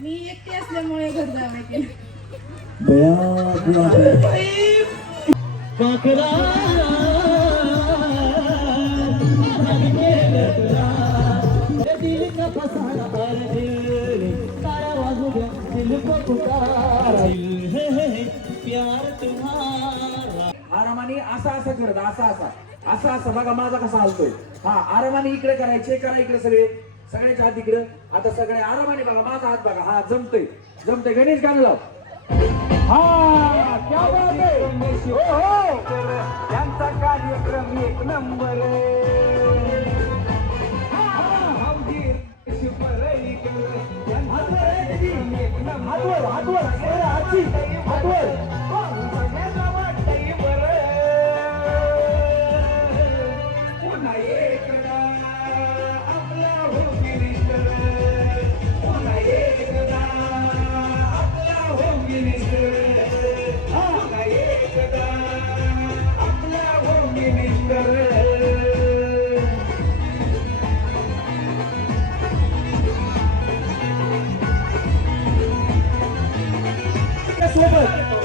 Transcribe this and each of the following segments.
मी एकटी असल्यामुळे घर जावं केलं. आरामाने असं असं करत असं असं बघा माझा कसा हलतोय. हा आरामाने इकडे करायचे करा इकडे सगळ्याच्या हात इकडे. आता सगळे आरामाने बघा माझा हात बघा. हा जमतय गणेश गाणं लाव. हा क्या बात आहे. हो हो त्यांचा कार्यक्रम एक नंबर.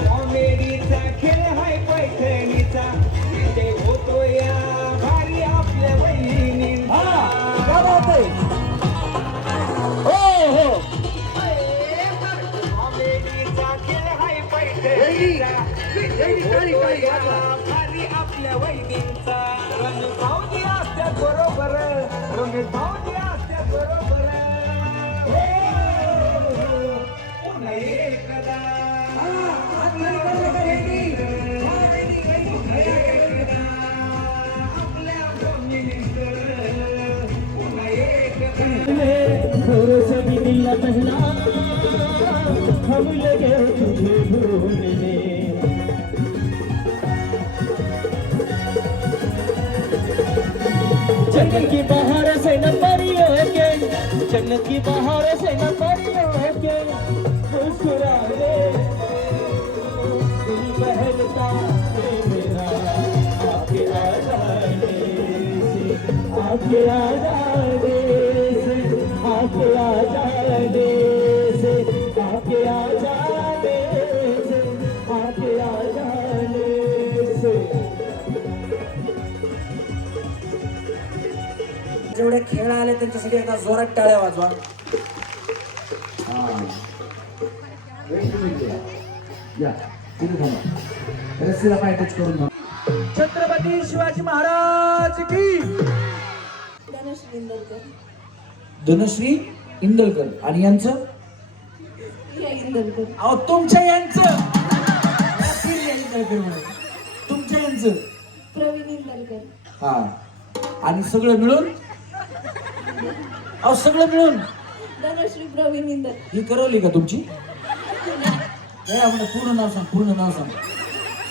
कॉमेडीचा खेळ हाय पैठणीचा इथे होतो या भारी आपल्या बहिणींचा. कॉमेडीचा खेळ हाय पैठणीचा भारी आपल्या वहिनींचा. रंग भाऊजी असत्यात बरोबर रंग भाऊजी असत्यात बरोबर. एकदा भरोसा भी मिला पहला हम लगे तुझे ढूंढने. जन्नत की बहार से न परियों के जन्नत की बहार से न परियों के मुस्कुरा ले दिल बहलता है मेरा आके आ जाने से आके आ जाने से आके आ जाने से आके आ जाने से आके आ जाने से. जेवढे खेळ आले त्यांच्यासाठी एकदा जोरात टाळ्या वाजवा. रस्सीला पाय टच करून थांबा. छत्रपती शिवाजी महाराज की. धनश्री इंदलकर. धनश्री इंदलकर आणि यांचं प्रिया इंदलकर. अहो तुमच्या यांचं प्रिया इंदलकर म्हणून तुमच्या यांचं प्रवीण इंदलकर. हा आणि सगळं मिळून अहो सगळं मिळून धनश्री प्रवीण इंदलकर. ही करवली का तुमची. नाही आपण पूर्ण नाव सांग.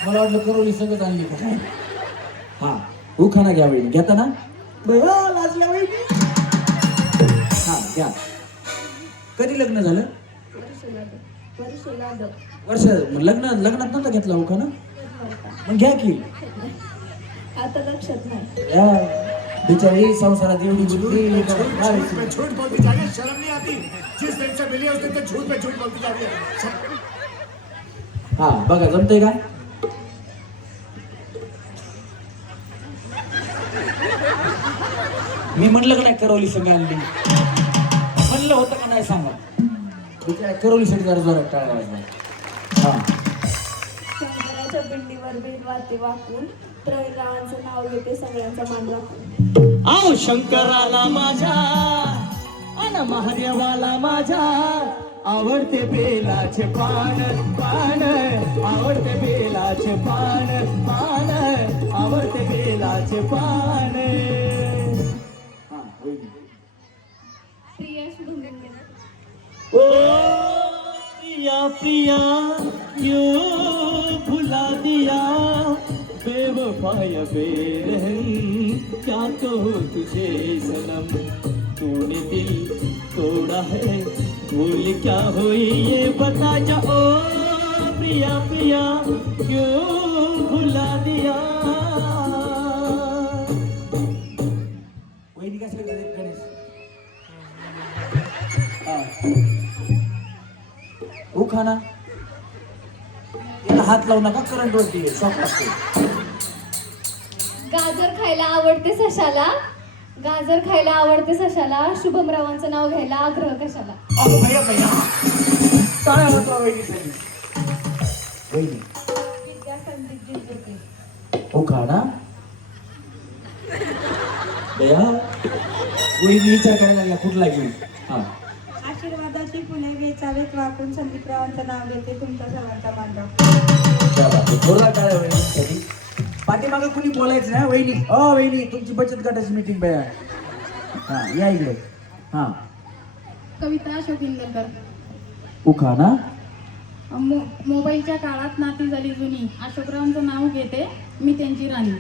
मला वाटलं करवली सगळंच आणली का काय. हा उखाणा घ्या वहिनी. घेता ना लाजल्या वहिनी. हा घ्या. कधी लग्न झालं. वर्ष लग्नात नव्हता घेतला उखाणा. मग घ्या की. आता लक्षात नाही. बिचारी संसारात एवढी बुद्धी. झूठ बोलती जाने शर्म नहीं आती. जिस दिन से मिली उस दिन से झूठ पे झूठ बोलती जाती है. हा बघा जमतंय काय. मी म्हणलं का नाही करवली संघ आणली. म्हणलं होतं का नाही सांगा. करवली संघ जरा जोरात टाळा वाजवा. हा शंकराच्या पिंडीवर बेल वाते वाकून प्रवीण रावांचं नाव घेते सगळ्यांचा मान राखून. आओ शंकराला माझ्या अन महादेवाला माझ्या आवडते बेलाचे पान पान आवडते बेलाचे पान पान आवडते बेलाचे पान. प्रिया सुंदर. ओ प्रिया प्रिया क्यों भुला दिया बेवफाय बेरहम क्या कहूँ तुझे सनम तूने दिल तोड़ा है भूल क्या हुई ये बता जा. ओ प्रिया प्रिया क्यों भुला दिया. वहिनी कसं गणेश. उखाणा याला हात लावू नका, करंट वरती शॉक लागतो. गाजर खायला आवडते सशाला, गाजर खायला आवडते सशाला, शुभमरावांचं नाव घ्यायला आग्रह कशाला. अहो भैया भैया, टाळ्या वाजवा वहिनीसाठी. वहिनी विद्या संदीप जिंकते. उखाणा भैया, वहिनी विचार करायला लागला कुठला घेऊ. हा आशीर्वादाची फुले वेचावेत वाकून संदीपरावांचं नाव घेते तुमच्या सर्वांचा मानराव. क्या बात आहे. जोरदार टाळ्या वहिनीसाठी. पाठीमागं कुणी बोलायचं ना. वहिनी वहिनी तुमची बचत गटाची मीटिंग भैया. हा या इकडे. हा कविता अशोक इंदलकर. उखाणा मोबाईलच्या काळात नाती झाली जुनी, अशोकरावांचं नाव घेते मी त्यांची राणी.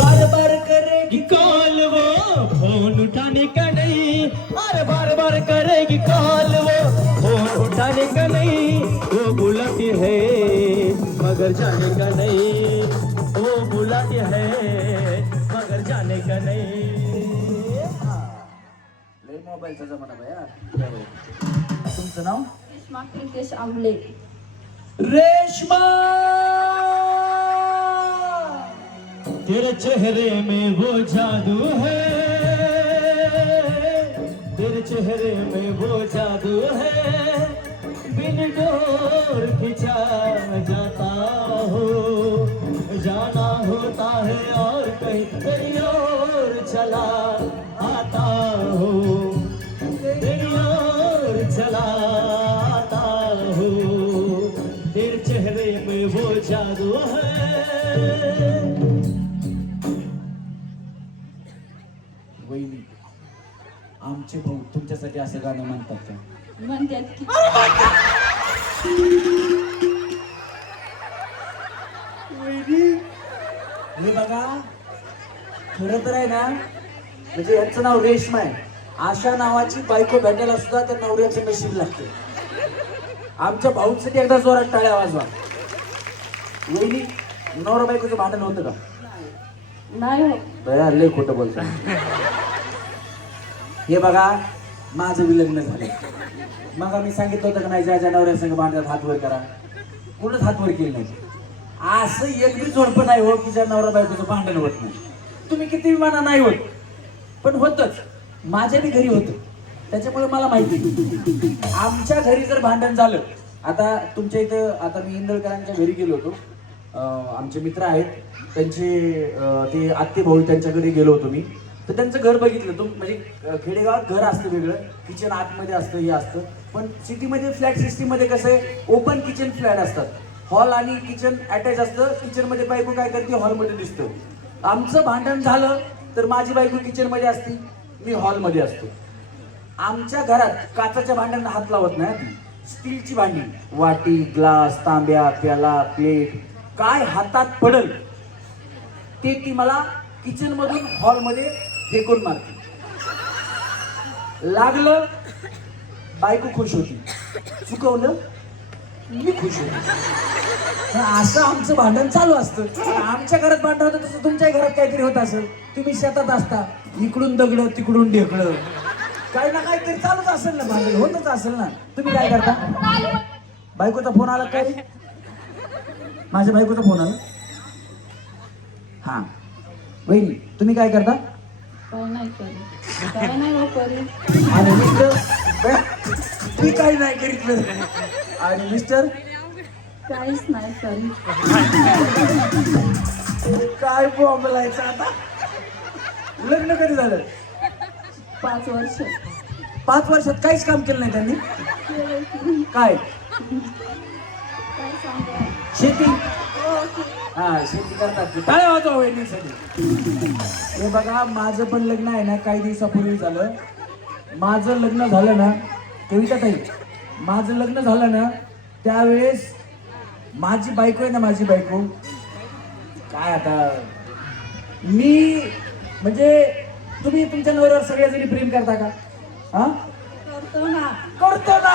बार बार करेगी कॉल वो फोन उठाने का नहीं, अरे बार बार करेगी कॉल वो फोन उठाने का नहीं, वो बुलाती है मगर जाने का नहीं, वो बुलाती है मगर जाने का नहीं. लय मोबाईलचा जमाना भैया. तुमचं नाव रेश्मा प्रितेश आंबले. रेश्मा. तेरे चेहरे में वो जादू है, तेरे चेहरे में वो जादू है, बिन डोर खिंचा जाता हो, जाना होता है और कहीं तेरी ओर चला आता हो, तेरी ओर चला आता हो, तेरे चेहरे में वो जादू है. वहिनी आमचे भाऊ तुमच्यासाठी असं गाणं म्हणतात का? म्हणतात की हे बघा, खरं तर आहे ना, म्हणजे यांचं नाव रेश्मा आहे. आशा नावाची बायको भेटायला सुद्धा त्या नवऱ्याचं नशीब लागते. आमच्या भाऊसाठी एकदा जोरात टाळ्या वाजवा. वहिनी नवरा बायकोचं भांडण होतं का? नाही हो. तयार लय खोटं बोलतो. हे बघा, माझं बी लग्न झालं. मग आम्ही सांगितलं होतं का नाही, ज्या नवऱ्या संग भांडतात हात वर करा. कोणच हात वर केलं नाही. असं एक बी जोडपं नाही हो की ज्या नवरा बायकोचं भांडण होत नाही. तुम्ही किती म्हणा नाही होत, पण होतच. माझ्या बी घरी होतं, त्याच्यामुळे मला माहिती. आमच्या घरी जर भांडण झालं, आता तुमच्या इथं, आता मी इंदळकरांच्या घरी गेलो होतो. आमचे मित्र आहेत त्यांचे, ते आत्ते भाऊ, त्यांच्याकडे गेलो होतो मी. तर त्यांचं घर बघितलं. म्हणजे खेडेगावात घर असतं वेगळं, किचन आतमध्ये असतं, हे असतं. पण सिटीमध्ये फ्लॅट सिस्टीममध्ये कसं आहे, ओपन किचन फ्लॅट असतात. हॉल आणि किचन अटॅच असतं. किचनमध्ये बायको काय करते, हॉलमध्ये दिसतं. आमचं भांडण झालं तर माझी बायको किचनमध्ये असती, मी हॉलमध्ये असतो. आमच्या घरात काचाच्या भांड्यांना हात लावत नाही. स्टीलची भांडी, वाटी, ग्लास, तांब्या, प्याला, प्लेट, काय हातात पडल ते ती मला किचन मधून हॉलमध्ये फेकून मारते. लागलं, बायको खुश होती. चुकवलं, मी खुश होते. असं आमचं भांडण चालू असतं. आमच्या घरात भांडण होतं तसं तुमच्या घरात काहीतरी होत असेल. तुम्ही शेतात असता, इकडून दगड तिकडून ढेकळं, काही ना काहीतरी चालूच असेल ना, भांडण होतच असेल ना. तुम्ही काय करता? बायकोचा फोन आला काय? माझ्या बायकोचा फोन आला. हा वहिनी, तुम्ही काय करता? काय नाही करी, काय नाही हो करी. आणि मिस्टर? मी काही नाही करीत. आणि मिस्टर? काहीच नाही करी. काय बोंबलायचं आता. लग्न कधी झालं? 5 वर्ष. 5 वर्षात काहीच काम केलं नाही त्यांनी? काय? काय सांगा. शेती? हा, शेती करतात. टाळ्या वाजवा वहिनीसाठी. हे बघा, माझं पण लग्न आहे ना काही दिवसापूर्वी झालं. माझं लग्न झालं ना, कविता ताई, माझं लग्न झालं ना त्यावेळेस माझी बायको आहे ना, माझी बायको काय आता, मी म्हणजे, तुम्ही तुमच्या नवऱ्यावर सगळ्याजणी प्रेम करता का? हा, करतो ना. करतो ना.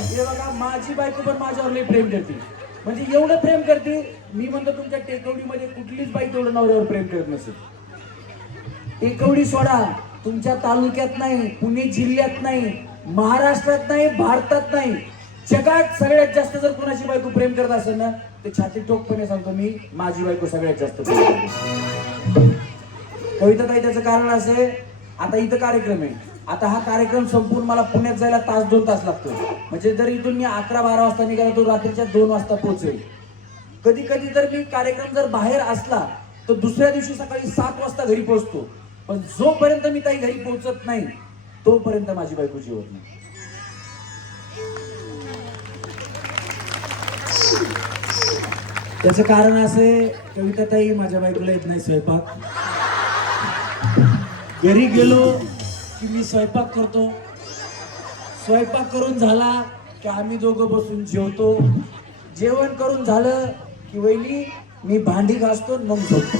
हे बघा, माझी बायको पण माझ्यावर लई प्रेम करते. म्हणजे एवढं प्रेम करते, मी म्हणतो तुमच्या टेकवडीमध्ये कुठलीच बाई तेवढं नवऱ्यावर प्रेम करत नसेल. टेकवडी सोडा, तुमच्या तालुक्यात नाही, पुणे जिल्ह्यात नाही, महाराष्ट्रात नाही, भारतात नाही, जगात सगळ्यात जास्त जर कोणाची बायको प्रेम करत असेल ना, ते छाती ठोकपणे सांगतो मी, माझी बायको सगळ्यात जास्त प्रेम करते. कविता ताई, त्याचं कारण असं आहे, आता इथं कार्यक्रम आहे, आता हा कार्यक्रम संपून मला पुण्यात जायला 1-2 तास लागतो. म्हणजे जर इथून मी 11-12 वाजता निघाला तो रात्रीच्या 2 वाजता पोहोचेल. कधी कधी तर मी कार्यक्रम जर बाहेर असला तर दुसऱ्या दिवशी सकाळी 7 वाजता घरी पोहोचतो. पण जोपर्यंत मी ताई घरी पोहोचत नाही तोपर्यंत माझी बायको जेवत नाही. त्याचं कारण असे, कविता ताई, माझ्या बायकोला येत नाही स्वयंपाक. घरी गेलो की मी स्वयंपाक करतो, स्वयंपाक करून झाला की आम्ही दोघं बसून जेवतो, जेवण करून झालं की वहिनी मी भांडी घासतो मग झोपतो.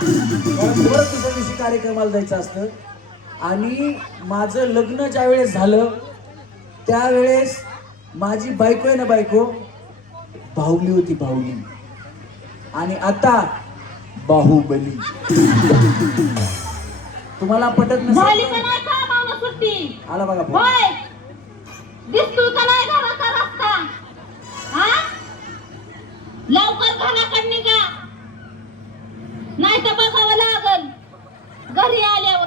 कारण परत दुसऱ्या दिवशी कार्यक्रमाला जायचं असतं. आणि माझं लग्न ज्या वेळेस झालं त्यावेळेस माझी बायको आहे ना, बायको बाहुली होती, बाहुली. आणि आता बाहुबली. तुम्हाला पटत झाली का नसेल, नाही कामावर सुट्टी? आला बघा फोन. होय, दिसतो का नाही घराचा रस्ता? हा, लवकर घराकडे निघा, नाही तर बघावं लागल घरी आल्यावर.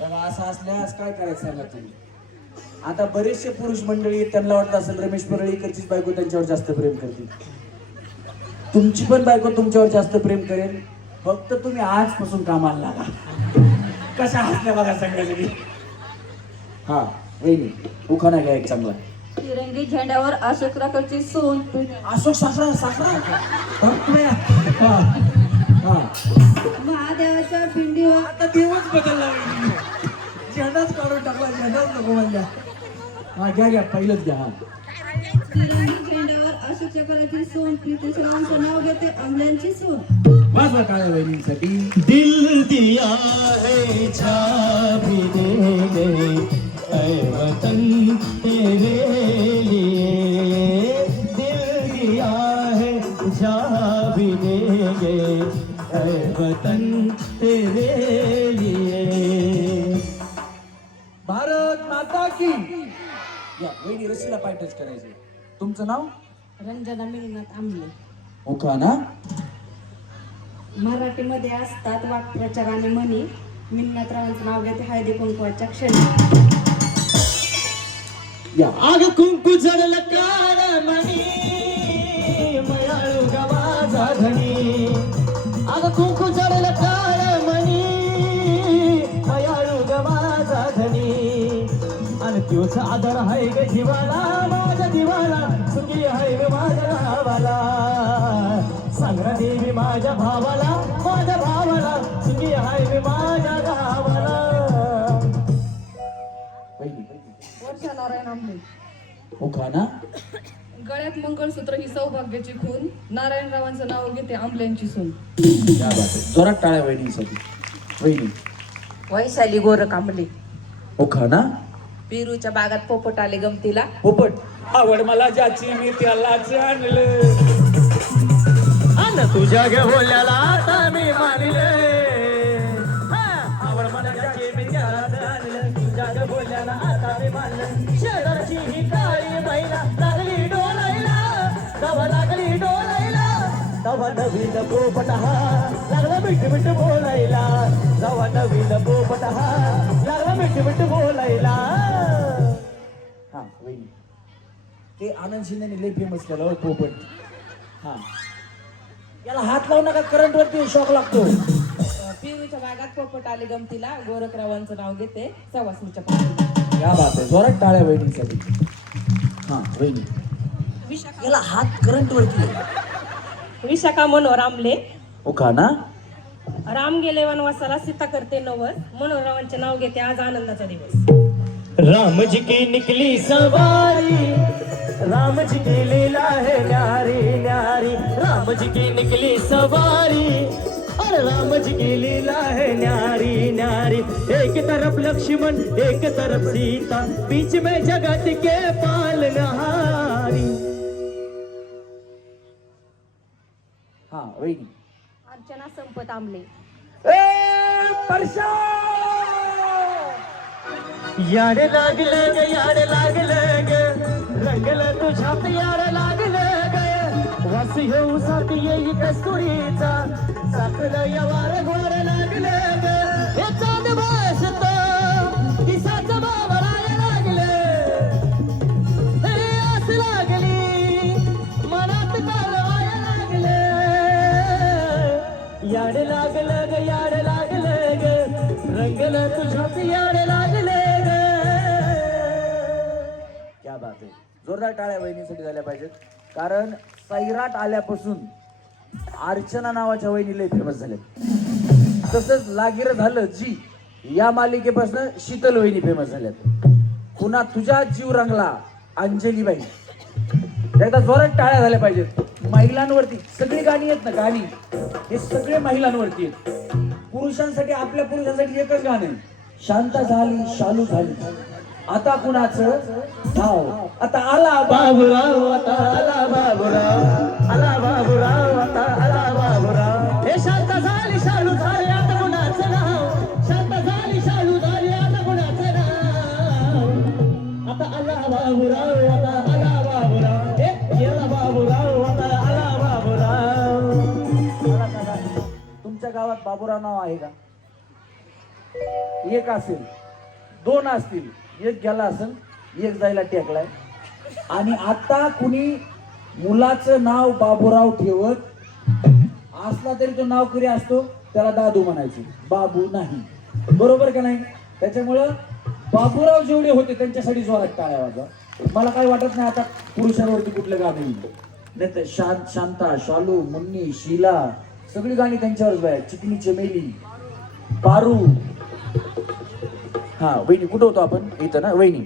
बघा, असं असल्यास काय करायचं सांगा तुम्ही. आता बरेचसे पुरुष मंडळी आहेत, त्यांना वाटत असेल रमेश परळीकरचीच बायको त्यांच्यावर जास्त प्रेम करते. तुमची पण बायको तुमच्यावर जास्त प्रेम करेल, फक्त तुम्ही आजपासून कामाला लागा. कशा हसल्या बघा सगळ्यासाठी. हा वहिनी, उखाणा घ्या एक चांगला. तिरंगी झेंड्यावर अशोकराकडची सून. अशोक साखरा साखरा. हा. महादेवाच्या पिंडीवर. आता देवच बदलला वहिनी, झेंडाच काढून टाकला, झेंडाच नको म्हणल्या. हा घ्या घ्या, पहिलंच घ्या. हा, तिरंगी झेंड्यावर अशोक चक्राची सून, प्रीतेश्वरांचं नाव घेते अमल्यांची सून. वाजवा काळ्या वहिनींसाठी. दिल दिया है छाप देने ऐ वतन तेरे लिए, दिल दिया है छाप देने ऐ वतन तेरे लिए. भारत माता की. या वहिनी रशीला पाय टच करायचे. तुमचं नाव? रंजना मिळनाथ आंबले. उखाणा. मराठीमध्ये असतात वाक्प्रचार आणि म्हणी. मिन्नाथरावांचं नाव घेते हळदी कुंकवाच्या क्षणी. या आग कुंकू जडल काळ मणी, मयाळू गवाचा धनी. आग कुंकू जडल काळ मणी, मयाळू गवाचा धनी. आणि तोच आदर हाय ग जीवाला, माझ्या जीवाला सुखी हाय ग माझ्या भावाला. सांगरा देवी माझ्या भावाला, माझ्या भावाला सुखी हाय ग माझ्या गावाला. वहिनी. वर्षा नारायण आंबले. उखाणा. गळ्यात मंगळसूत्र ही सौभाग्याची खून. नारायणरावांचं नाव घेते आंबल्यांची सून. या बात आहे. जोरात टाळ्या वहिनीसाठी. वहिनी. वैशाली गोरख आंबले. उखाणा. पेरूच्या बागात पोपट आले गमतीला. पोपट. आवड मला ज्याची मी त्यालाच आणलं. अन तुझ्या गे बोल्याला आता मी मानले. आवड मला ज्याची मी त्यालाच आणलं. तुझ्या गे बोल्याला आता मी मानलं. शेजारची ही काळी महिला लागली डोलायला, तवा लागली डोलायला. तवा नवीन पोपट हा लागला मिठ मिठ बोलायला. तवा नवीन पोपट हा लागला मिठ मिठ बोलायला. हा वहिनी. ते आनंद शिंदेने लय फेमस केलं हो पोपट. हा, याला हात लावू नका, करंट वरती शॉक लागतो. पेरूच्या बागात पोपट आले गमतीला. गोरखरावांचं नाव घेते सवासणीच्या पाठीला. या बात आहे. जोरात टाळ्या वहिनीसाठी. हा वहिनी. याला हात करंट वरती. विशाखा मनोहर आंबले. उखाणा. राम गेले वनवासाला, सीता करते नवस. मनोहररावांचे नाव घेते आज आनंदाचा दिवस. राम जी की निकली सवारी, राम जी की लीला है न्यारी न्यारी. राम जी की निकली सवारी, और राम जी की लीला है न्यारी न्यारी. एक तरफ लक्ष्मण एक तरफ सीता, बीच में जगत के पालनहारी. हा वहिनी. अर्चना संपत आंबले. परशा याड लागलं ग याड लागलं ग रंगलं तुझ्यात याड लागलं ग वास येऊ साथ येई कस्तुरीचा साखलं या वार गोर लागलं ग हे चांद भासत दिसाचं बावळाय लागलं हे आस लागली मनात कालवाय लागलं याड लागलं ग याड लागलं ग रंगलं तुझ्यात याड लागलं ग. क्या बात आहे. जोरदार टाळ्या वहिनीसाठी झाल्या पाहिजेत, कारण सैराट आल्यापासून अर्चना नावाच्या वहिनी लय फेमस झाल्या. तसंच लागीर झालं जी या मालिकेपासून शीतल वहिनी फेमस झाल्यात. पुन्हा तुझा जीव रंगला अंजलीबाई. एकदा जोरात टाळ्या झाल्या पाहिजेत. महिलांवरती सगळी गाणी आहेत ना, गाणी हे सगळे महिलांवरती आहेत. पुरुषांसाठी आपल्या पुरुषांसाठी एकच गाणं आहे, शांत झाली शालू झाली. आता कुणाचं धाव, आता आला बाबूराव आता आला बाबूराव आला बाबूराव आता आला बाबूराव हे शांत झाली शालू झाली आता कुणाचं नाव शांत झाली शालू झाली आता कुणाचं नाव आता आला बाबूराव आता आला बाबूराव हे गेला बाबूराव आता आला बाबूराव. मला सांगा, तुमच्या गावात बाबूराव नाव आहे का? एक असेल, दोन असतील, एक गेला असेल, एक जायला टेकलाय. आणि आता कुणी मुलाचं नाव बाबूराव ठेवत असला तरी तो नावकरी असतो, त्याला दादू म्हणायचे, बाबू नाही. बरोबर का नाही? त्याच्यामुळं बाबूराव जेवढे होते त्यांच्यासाठी जोरात टाळ्या वाजवा. मला काही वाटत नाही आता पुरुषांवरती कुठलं गाणं येईल. नाही तर शांता, शालू, मुन्नी, शीला सगळी गाणी त्यांच्यावरच बाहेर. चिकनी चमेली, पारू. हा वहिनी, कुठं होतो आपण? इथं ना वहिनी.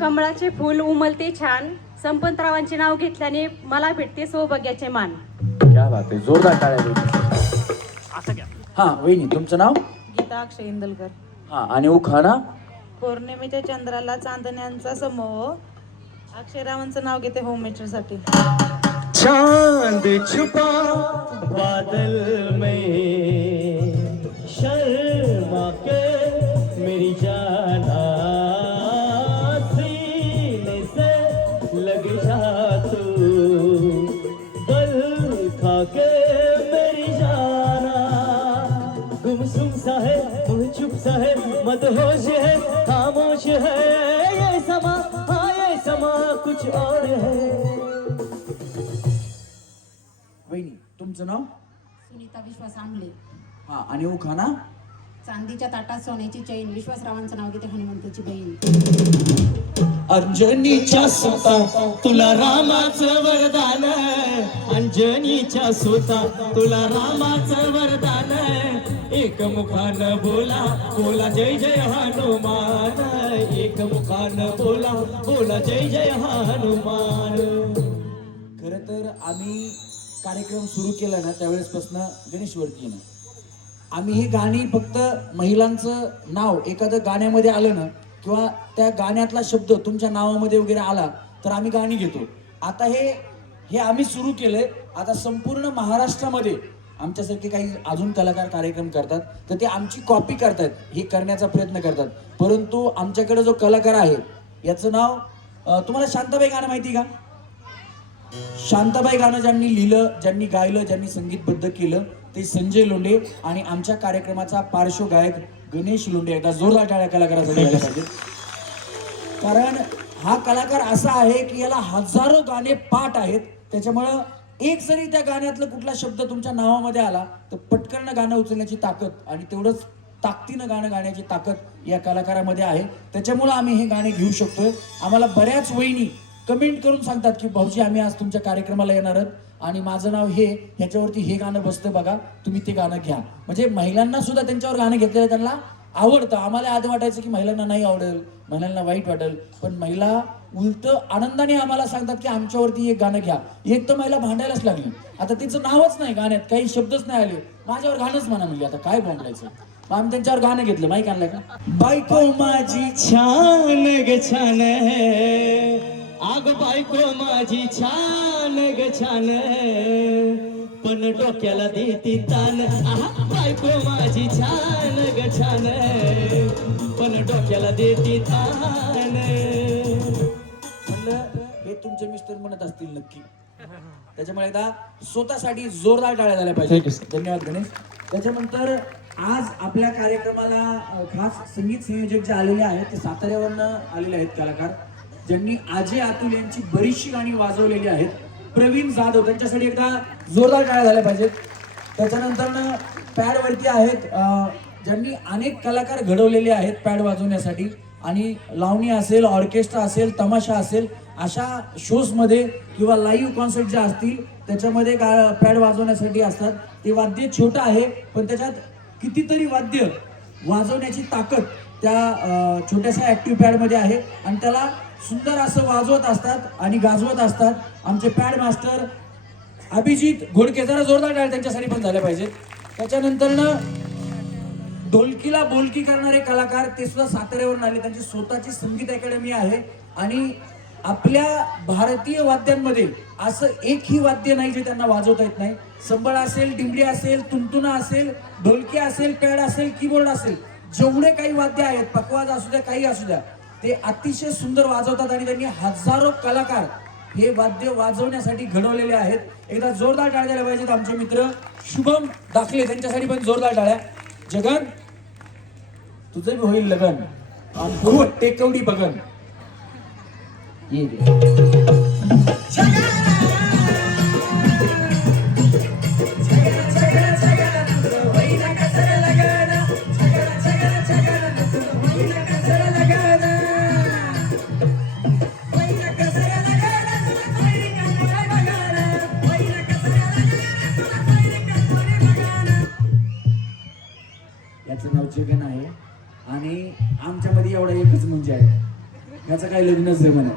कमळाचे फूल उमलते छान, संपतरावांचे नाव घेतल्याने मला भेटते सौभाग्याचे मान. क्या बात आहे. जोरदार टाळ्या वहिनी. हा वहिनी, तुमचं नाव? गीता अक्षय इंदलकर. हा, आणि उखाणा? पौर्णिमेच्या चंद्राला चांदण्यांचा समूह. अक्षयरावांचं नाव घेते होममेकरसाठी. चांद छुपा बादल में शर्मा के मेरी जाना सीने से लग जा तू बल खा के मेरी जाना गुमसुम सा है मुँह चुप सा है मदहोश है खामोश है ये समा हाँ ये समा कुछ और है. वहिनी, तुमचं नाव? सुनीता विश्वास आंबले. हा, आणि उखाणा? चांदीच्या ताटात सोन्याची चैन. विश्वासरावांचं नाव घेते हनुमंताची बहीण. अंजनीच्या सुता तुला रामाचं वरदान अंजनीच्या सुता तुला रामाचं वरदान एक मुखानं बोला बोला जय जय हनुमान एक मुखानं बोला बोला जय जय हनुमान. खरं तर आम्ही कार्यक्रम सुरू केला ना त्यावेळेसपासून गणेशवरती ना आम्ही ही गाणी फक्त महिलांचं नाव एखादं गाण्यामध्ये आलं ना किंवा त्या गाण्यातला शब्द तुमच्या नावामध्ये वगैरे आला तर आम्ही गाणी घेतो. आता हे आम्ही सुरू केलंय. आता संपूर्ण महाराष्ट्रामध्ये आमच्यासारखे काही अजून कलाकार कार्यक्रम करतात तर ते आमची कॉपी करतात, हे करण्याचा प्रयत्न करतात. परंतु आमच्याकडे जो कलाकार आहे याचं नाव तुम्हाला शांताबाई गाणं माहिती का? शांताबाई गाणं ज्यांनी लिहिलं, ज्यांनी गायलं, ज्यांनी संगीतबद्ध केलं ते संजय लोंढे आणि आमच्या कार्यक्रमाचा पार्श्वगायक गणेश लोंढे. एकदा जोरदार टाळ्या कलाकारासाठी द्यायला पाहिजे. कारण हा कलाकार असा आहे की याला हजारो गाणे पाठ आहेत. त्याच्यामुळं एक जरी त्या गाण्यातलं कुठला शब्द तुमच्या नावामध्ये आला तर पटकन गाणं उचलण्याची ताकद आणि तेवढंच ताकदीनं गाणं गाण्याची ताकद या कलाकारामध्ये आहे. त्याच्यामुळं आम्ही हे गाणे घेऊ शकतोय. आम्हाला बऱ्याच वहिनी कमेंट करून सांगतात की भाऊजी आम्ही आज तुमच्या कार्यक्रमाला येणार आहोत आणि माझं नाव हे ह्याच्यावरती हे गाणं बसतं बघा, तुम्ही ते गाणं घ्या. म्हणजे महिलांना सुद्धा त्यांच्यावर गाणं घेतलेलं त्यांना आवडतं. आम्हाला आधी वाटायचं की महिलांना नाही आवडेल, महिलांना वाईट वाटेल, पण महिला उलट आनंदाने आम्हाला सांगतात की आमच्यावरती एक गाणं घ्या. एक तर महिला भांडायलाच लागली, आता तिचं नावच नाही गाण्यात, काही शब्दच नाही आले, माझ्यावर गाणंच म्हणा म्हणजे आता काय बोलायचं. आम्ही त्यांच्यावर गाणं घेतलं. माहिती आणलं का? बायको माझी छान ग छान आग बायको माझी छान ग छान पण डोक्याला देते ताण आहा बायको माझी छान ग छान पण डोक्याला देते ताण. म्हणलं हे तुमचे मिस्टर म्हणत असतील नक्की, त्याच्यामुळे एकदा स्वतःसाठी जोरदार टाळ्या झाल्या पाहिजे. धन्यवाद गणेश. त्याच्यानंतर आज आपल्या कार्यक्रमाला खास संगीत संयोजक जे आलेले आहेत ते साताऱ्यावरनं आलेले आहेत कलाकार, ज्यांनी अजय अतुल यांची बरीचशी गाणी वाजवलेली आहेत. प्रवीण जाधव, त्यांच्यासाठी एकदा जोरदार टाळ्या झाल्या पाहिजेत. त्याच्यानंतर पॅडवरती आहेत ज्यांनी अनेक कलाकार घडवलेले आहेत पॅड वाजवण्यासाठी, आणि लावणी असेल, ऑर्केस्ट्रा असेल, तमाशा असेल, अशा शोजमध्ये किंवा लाईव्ह कॉन्सर्ट जे असतील त्याच्यामध्ये पॅड वाजवण्यासाठी असतात. ते वाद्य छोटं आहे पण त्याच्यात कितीतरी वाद्य वाजवण्याची ताकद त्या छोट्याशा ॲक्टिव्ह पॅडमध्ये आहे, आणि त्याला सुंदर असं वाजवत असतात आणि गाजवत असतात आमचे पॅड मास्टर अभिजित घोडके. जरा जोरदार टाळ्या त्यांच्यासाठी पण झाल्या पाहिजेत. त्याच्यानंतर ढोलकीला बोलकी करणारे कलाकार ते सुद्धा साताऱ्यावरून आले. त्यांची स्वतःची संगीत अकॅडमी आहे, आणि आपल्या भारतीय वाद्यांमध्ये असं एकही वाद्य नाही जे त्यांना वाजवता येत नाही. संबळ असेल, डिंबडी असेल, तुंतुना असेल, ढोलकी असेल, पॅड असेल, कीबोर्ड असेल, जेवढे काही वाद्य आहेत, पकवाज असू द्या, काही असू द्या, ते अतिशय सुंदर वाजवतात, आणि त्यांनी हजारो कलाकार हे वाद्य वाजवण्यासाठी घडवलेले आहेत. एकदा जोरदार टाळ्या द्यायला पाहिजेत आमचे मित्र शुभम दाखले, त्यांच्यासाठी पण जोरदार टाळ्या. जगन तुझं बी होईल लगन, आणि टेकवडी बगन. ये याचं नाव जगन आहे, आणि आमच्यामध्ये एवढा एकच म्हणजे आहे, याचं काही लग्नच आहे म्हणा,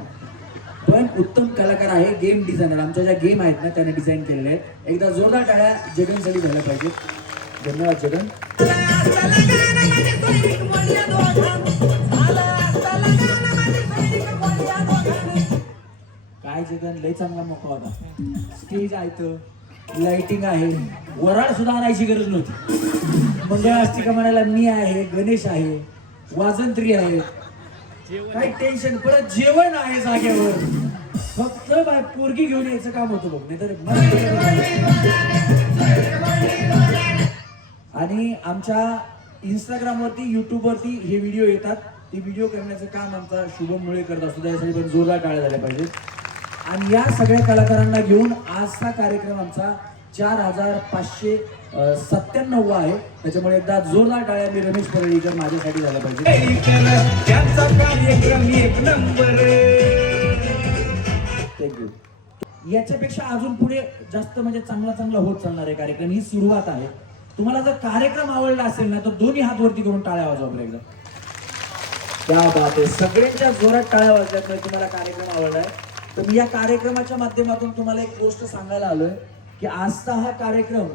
पण उत्तम कलाकार आहे, गेम डिझायनर. आमच्या ज्या गेम आहेत ना त्याने डिझाईन केलेल्या आहेत. एकदा जोरदार टाळ्या जगनसाठी झाल्या पाहिजेत. धन्यवाद जगन. काय जगन लय चांगला मोका होता. स्टेज आहे, लाइटिंग आहे, वराड सुद्धा आणायची गरज नव्हती. मंगळाष्टिका म्हणायला मी आहे, गणेश आहे, वाजंत्री आहे, काही टेन्शन. परत जेवण आहे जागेवर, फक्त पोरगी घेऊन यायचं काम होतं बघ, नाही तर. आणि आमच्या इंस्टाग्रामवरती, युट्यूबवरती हे व्हिडिओ येतात, ते व्हिडिओ करण्याचं काम आमचा शुभम मुळे करत असतो. त्यासाठी पण जोरदार टाळ्या झाल्या पाहिजेत. आणि या सगळ्या कलाकारांना घेऊन आजचा कार्यक्रम आमचा 4597 आहे. त्याच्यामुळे एकदा जोरदार टाळ्या मी रमेश परळीकर माझ्यासाठी झाला पाहिजे. थँक्यू. याच्यापेक्षा अजून पुढे जास्त म्हणजे चांगला होत चालणार आहे कार्यक्रम. ही सुरुवात आहे. तुम्हाला जर कार्यक्रम आवडला असेल ना तर दोन्ही हात वरती करून टाळ्या वाजवा बरं एकदा. त्या बात आहे, सगळ्यांच्या जोरात टाळ्या वाजल्यामुळे तुम्हाला कार्यक्रम आवडलाय. तर मी या कार्यक्रमाच्या माध्यमातून तुम्हाला एक गोष्ट सांगायला आलोय की आजचा हा कार्यक्रम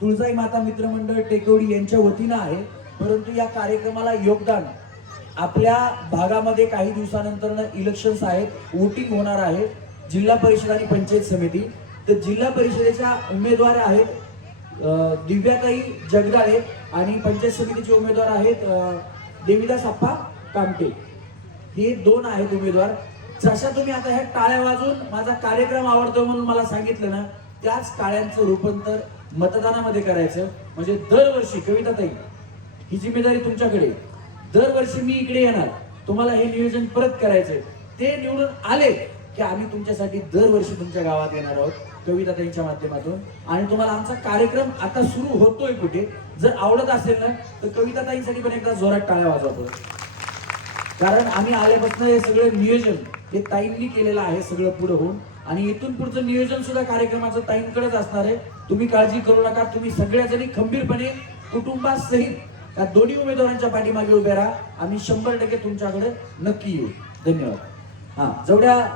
तुळजाई माता मित्रमंडळ टेकवडी यांच्या वतीनं आहे. परंतु या कार्यक्रमाला योगदान आपल्या भागामध्ये काही दिवसानंतर इलेक्शन्स आहेत, वोटिंग होणार आहे, जिल्हा परिषद आणि पंचायत समिती. तर जिल्हा परिषदेच्या उमेदवार आहेत दिव्याताई जगदाळे, आणि पंचायत समितीचे उमेदवार आहेत देवीदास अप्पा कामटे. हे दोन आहेत उमेदवार. जशा तुम्ही आता ह्या टाळ्या वाजून माझा कार्यक्रम आवडतो म्हणून मला सांगितलं ना, त्याच टाळ्यांचं रूपांतर मतदानामध्ये करायचं. म्हणजे दरवर्षी कविताताई ही जिम्मेदारी तुमच्याकडे, दरवर्षी मी इकडे येणार, तुम्हाला हे नियोजन परत करायचंय. ते निवडून आले की आम्ही तुमच्यासाठी दरवर्षी तुमच्या गावात येणार आहोत कविताताईंच्या माध्यमातून. आणि तुम्हाला आमचा कार्यक्रम आता सुरू होतोय कुठे, जर आवडत असेल ना तर कविताताईंसाठी पण एकदा जोरात टाळ्या वाजवतो. कारण आम्ही आल्यापासून हे सगळं नियोजन हे ताईंनी केलेलं आहे सगळं पुढे होऊन, आणि इथून पुढचं नियोजन सुद्धा कार्यक्रमाचं ताईंकडेच असणार आहे. तुम्ही काळजी करू नका. तुम्ही सगळ्याजणी खंबीरपणे कुटुंबासहित त्या दोन्ही उमेदवारांच्या पाठीमागे उभे राहा. आम्ही 100% तुमच्याकडे नक्की येऊ. धन्यवाद. हा, जेवढ्या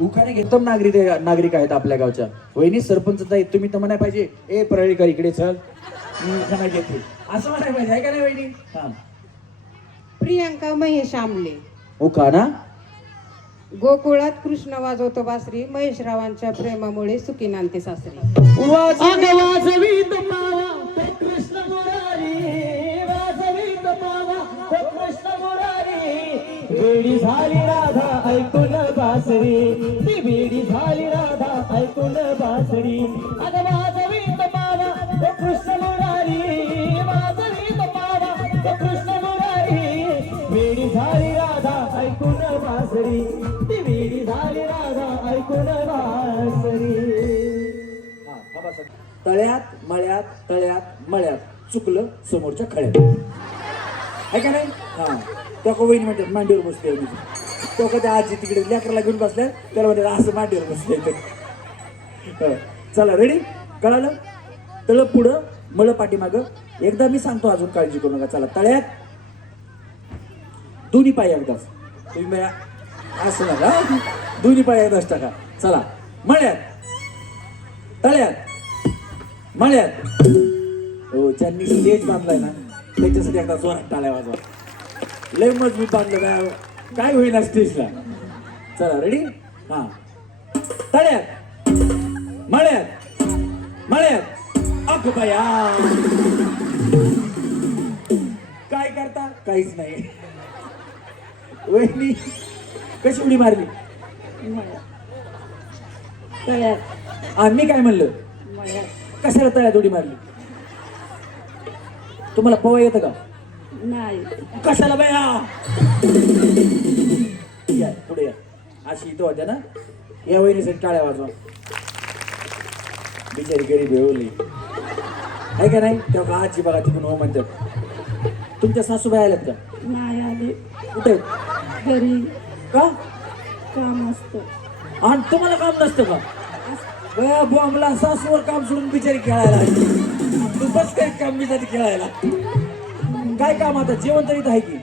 उखाणे उत्तम नागरिक आहेत आपल्या गावच्या. वहिनी सरपंच तुम्ही तर म्हणाय पाहिजे ए परळीकर इकडे चल, मी उखाणा घेते असं म्हणाय पाहिजे, आहे का नाही वहिनी? हा, प्रियंका महेश आमले उखाणा गोकुळात कृष्ण वाजवतो बासरी, महेशरावांच्या प्रेमामुळे सुखी नांदते सासरी. अगं वाजवीत मावा तो कृष्ण मुरारी, वाजवीत मावा तो कृष्ण मुरारी, वेडी झाली राधा ऐकून बासरी, ती वेडी झाली राधा ऐकून बासरी. अगं वाजवीत मावा तो कृष्ण मुरारी, वाजवीत मावा तो कृष्ण मुरारी, वेडी झाली राधा ऐकून बासरी, ती वेडी झाली राधा ऐकून बासरी. तळ्यात मळ्यात तळ्यात मळ्यात चुकलं समोरच्या खळ्यात. आहे का नाही? हा तो का वहिनी म्हणतात मांडीवर बसले, तो का त्या आजी तिकडे लेकराला घेऊन बसल्या त्याला म्हणतात असं मांडीवर बसले. चला रेडी, कळालं? तळ पुढं मळ पाठीमागं. एकदा मी सांगतो, अजून काळजी करू नका. चला, तळ्यात दोन्ही पाय एकदाच. तुम्ही बाया असं नका, दोन्ही पाय एकदाच टाका. चला, मळ्यात तळ्यात मळ्यात. हो, ज्यांनी स्टेज बांधलाय ना त्याच्यासाठी एकदा जोरात टाळ्या वाजवा. लय मजबूत बांधलं काय होईना स्टेजला. चला रेडी, हा. तळ्यात मळ्यात मळ्यात. अग बया, काय करता? काहीच नाही. वहिनी कशी उडी मारली? मी काय म्हणलं? कशाला तळ्यात उडी मारली? तुम्हाला पोहा येतं का? नाही. कशाला बया? या पुढे या. अशी इथं होत्या ना, या वहिनीसाठी टाळ्या वाजवा. बिचारी गरीब वेवली आहे का नाही? तेव्हा आजी बघा तिकडून हो म्हणतात. तुमच्या सासूबाई आल्यात का? नाही आले. कुठे? घरी का? काम असतं. आणि तुम्हाला काम नसतं का? बॉम्बला सासूवर काम सोडून बिचारी खेळायला. तू बस काही काम मी जाते खेळायला. काय काम? आता जेवण तरी आहे की?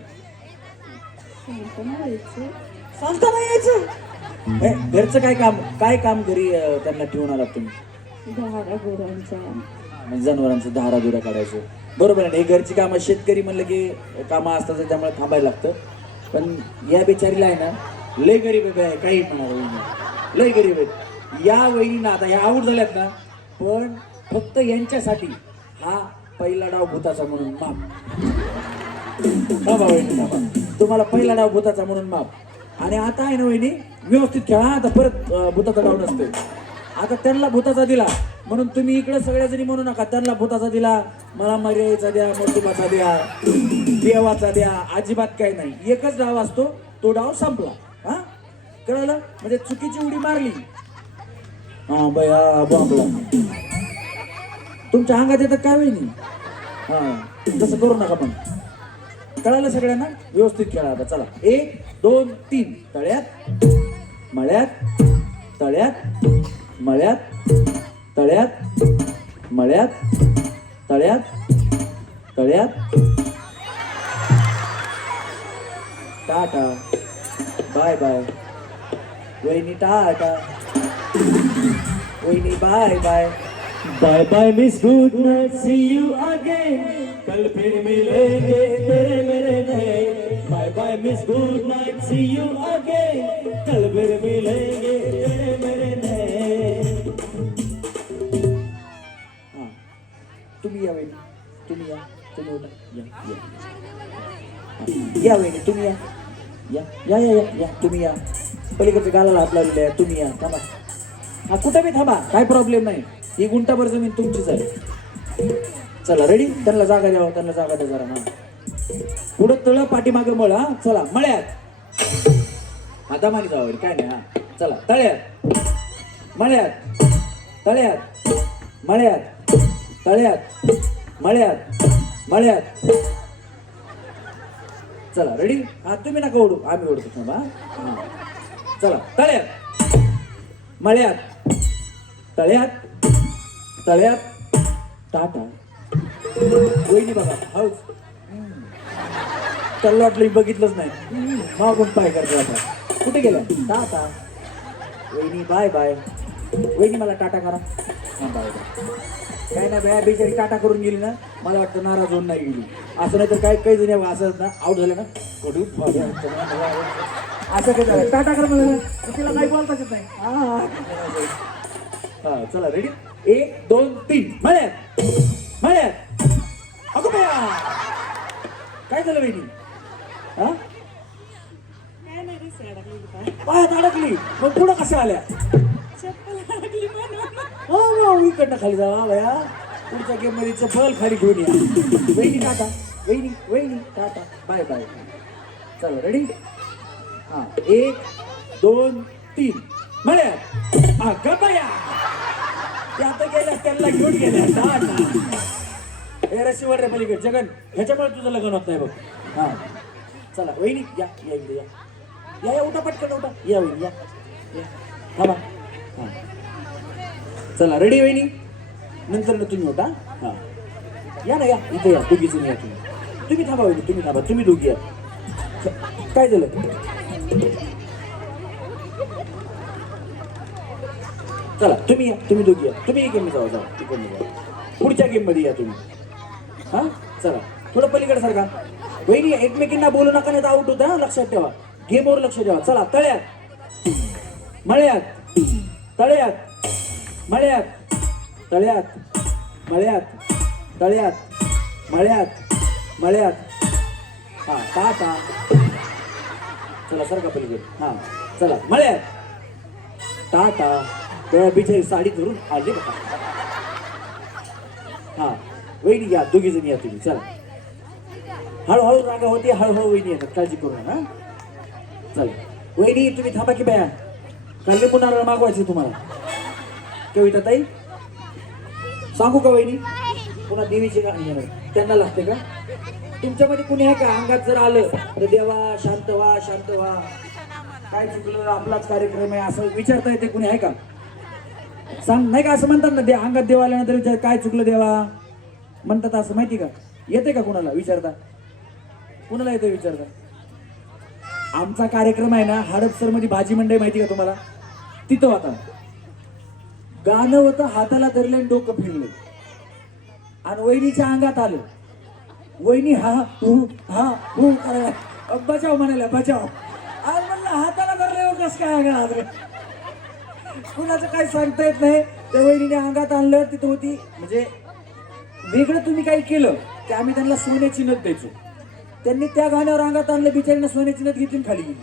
सांगता नाही यायचं. घरचं काय काम? काय काम घरी त्यांना ठेवून आलात तुम्ही? धारा गुरांच्या, जनावरांचं धारा दुरा काढायचं. बरोबर आहे. हे घरची कामं, शेतकरी म्हणलं की कामं असतात, त्यामुळे थांबायला लागतं. पण या बिचारीला आहे ना, लय गरीब आहे. काही म्हणा वहिनी, लय गरीब आहेत या वहिनींना. आता ह्या आऊट झाल्यात ना, पण फक्त यांच्यासाठी हा पहिला डाव भूताचा म्हणून माफ. बाबा वहिनी बाबा, तुम्हाला पहिला डाव भूताचा म्हणून माफ. आणि आता आहे ना वहिनी, व्यवस्थित खेळा. आता परत भूताचा डाव नसतोय. आता त्यांना भूताचा दिला म्हणून तुम्ही इकडे सगळ्याजणी म्हणू नका त्यांना भूताचा दिला, मला मर्यादेचा द्या, मर्तुबाचा द्या, देवाचा द्या. अजिबात काही नाही. एकच डाव असतो, तो डाव संपला. हा, कळलं? म्हणजे चुकीची उडी मारली, हा बया बॉम्बला. तुमच्या अंगात येतं काय वहिनी? हा, तसं करू नका. पण कळालं सगळ्यांना? व्यवस्थित खेळा. आता चला, 1 2 3. तळ्यात मळ्यात तळ्यात मळ्यात तळ्यात मळ्यात तळ्यात तळ्यात. टाटा बाय बाय वहिनी. टाटा वहिनी. Bye bye. Bye bye miss good night, see you again, कल फिर मिलेंगे तेरे मेरे नए. Bye bye miss good night, see you again, कल फिर मिलेंगे तेरे मेरे नए. हा, तुम्ही या वहिनी, तुम्ही या, तुम्ही उठा. या या वहिनी, तुम्ही या या या या या या. तुम्ही या. पलीकडच्या गालाला हात लावलेले आहे. तुम्ही या. थांबा. हा, कुठं बी थांबा, काय प्रॉब्लेम नाही. ही गुंटाभर जमीन तुमचीच आहे. चला रेडी. त्यांना जागा द्यावं, त्यांना जागा द्या जरा. हा, पुढं तळ, पाठीमागं मळ. हा, चला मळ्यात. हा, दमानी जावं काय नाही. हा, चला. तळ्यात मळ्यात तळ्यात मळ्यात तळ्यात मळ्यात मळ्यात. चला रेडी. हा, तुम्ही नका ओढू, आम्ही ओढतो. थांबा. हा, चला. तळ्यात मळ्यात तळ्यात तळ्यात. टाटा वहिनी बघा. हाऊस त्याला वाटलं बघितलंच नाही, मागून पाय करतो. आता कुठे गेला? टाटा वहिनी. बाय बाय वहिनी. मला टाटा करा. हां, बाय बाय. काय ना बाय, बिचारी टाटा करून गेली ना, मला वाटतं नाराज होऊन नाही गेली. असं नाही तर काही काही जणी असं ना आऊट झाले ना, असं काय झालं टाटा कर मला तिला नाही बोलताच येत नाही हा चला रेडी 1 2 3 म्हणत म्हणत अगो बया काय झालं वहिनी हा पायात अडकली मग पुढं कशा आल्या हो इकडनं खाली जावा बया पुढच्या गेम मध्ये चप्पल खाली घेऊन या वहिनी टाटा वहिनी वहिनी टाटा बाय बाय चला रेडी हा 1 2 3 म्हणत अगं बया ते आता गेल्या त्यांना घेऊन गेल्या टाटा हे रशीवर रे पलीकडे जगन ह्याच्यामुळे तुझं लग्न होत नाही बघ हा चला वहिनी या या इकडे या या उठा पटकन उठा या वहिनी या थांबा हा चला रेडी वहिनी नंतर ना तुम्ही होता हा या ना या इथे या दोघीच या तुम्ही थांबा वहिनी तुम्ही थांबा तुम्ही दोघी या काय झालं चला तुम्ही या तुम्ही दोघी या तुम्ही गेम जावा जावा तिकडे जावा पुढच्या गेम मध्ये या तुम्ही हा चला थोडं पलीकडे सारखा वहिनी एकमेकींना बोलू नका नाही तर आउट होता हा लक्षात ठेवा गेमवर लक्ष ठेवा चला तळ्यात मळ्यात तळ्यात मळ्यात तळ्यात मळ्यात तळ्यात मळ्यात मळ्यात हा टाटा चला सारखा पलीकडे हा चला मळ्यात टाटा बिचारी साडी धरून आले बघा हा वहिनी या दोघी जणी या तुम्ही चला हळूहळू रागा होती हळूहळू वहिनी येतात काळजी करू नका चला वहिनी तुम्ही थांबा की बया काल पुन्हा मागवायचे तुम्हाला कविता ताई सांगू का वहिनी पुन्हा देवीची गाणी येणार त्यांना लागते का तुमच्यामध्ये कुणी आहे का अंगात जर आलं तर देवा शांत व्हा काय चुकलं आपलाच कार्यक्रम आहे असं विचारता येते कुणी आहे का सांग नाही का असं म्हणतात ना दे अंगात देवा आल्यानंतर विचार काय चुकलं देवा म्हणतात असं माहिती का येते का कुणाला विचारता कुणाला येते विचारता आमचा कार्यक्रम आहे ना हडपसर मध्ये भाजी मंडई माहिती का तुम्हाला तिथं होता गाणं होतं हाताला धरले आणि डोकं फिरलं आणि वहिनीच्या अंगात आलं वहिनी हा हू करायला बचाव म्हणायला बचाव आज म्हणलं हाताला धरले कस काय अंगात कुणाचं काही सांगता येत नाही त्या वहिनीने अंगात आणलं तिथं होती म्हणजे वेगळं तुम्ही काही केलं की आम्ही त्यांना सोन्याची नथ द्यायचो त्यांनी त्या गाण्यावर अंगात आणलं बिचारीनं सोन्याची नथ घेतली खाली गेली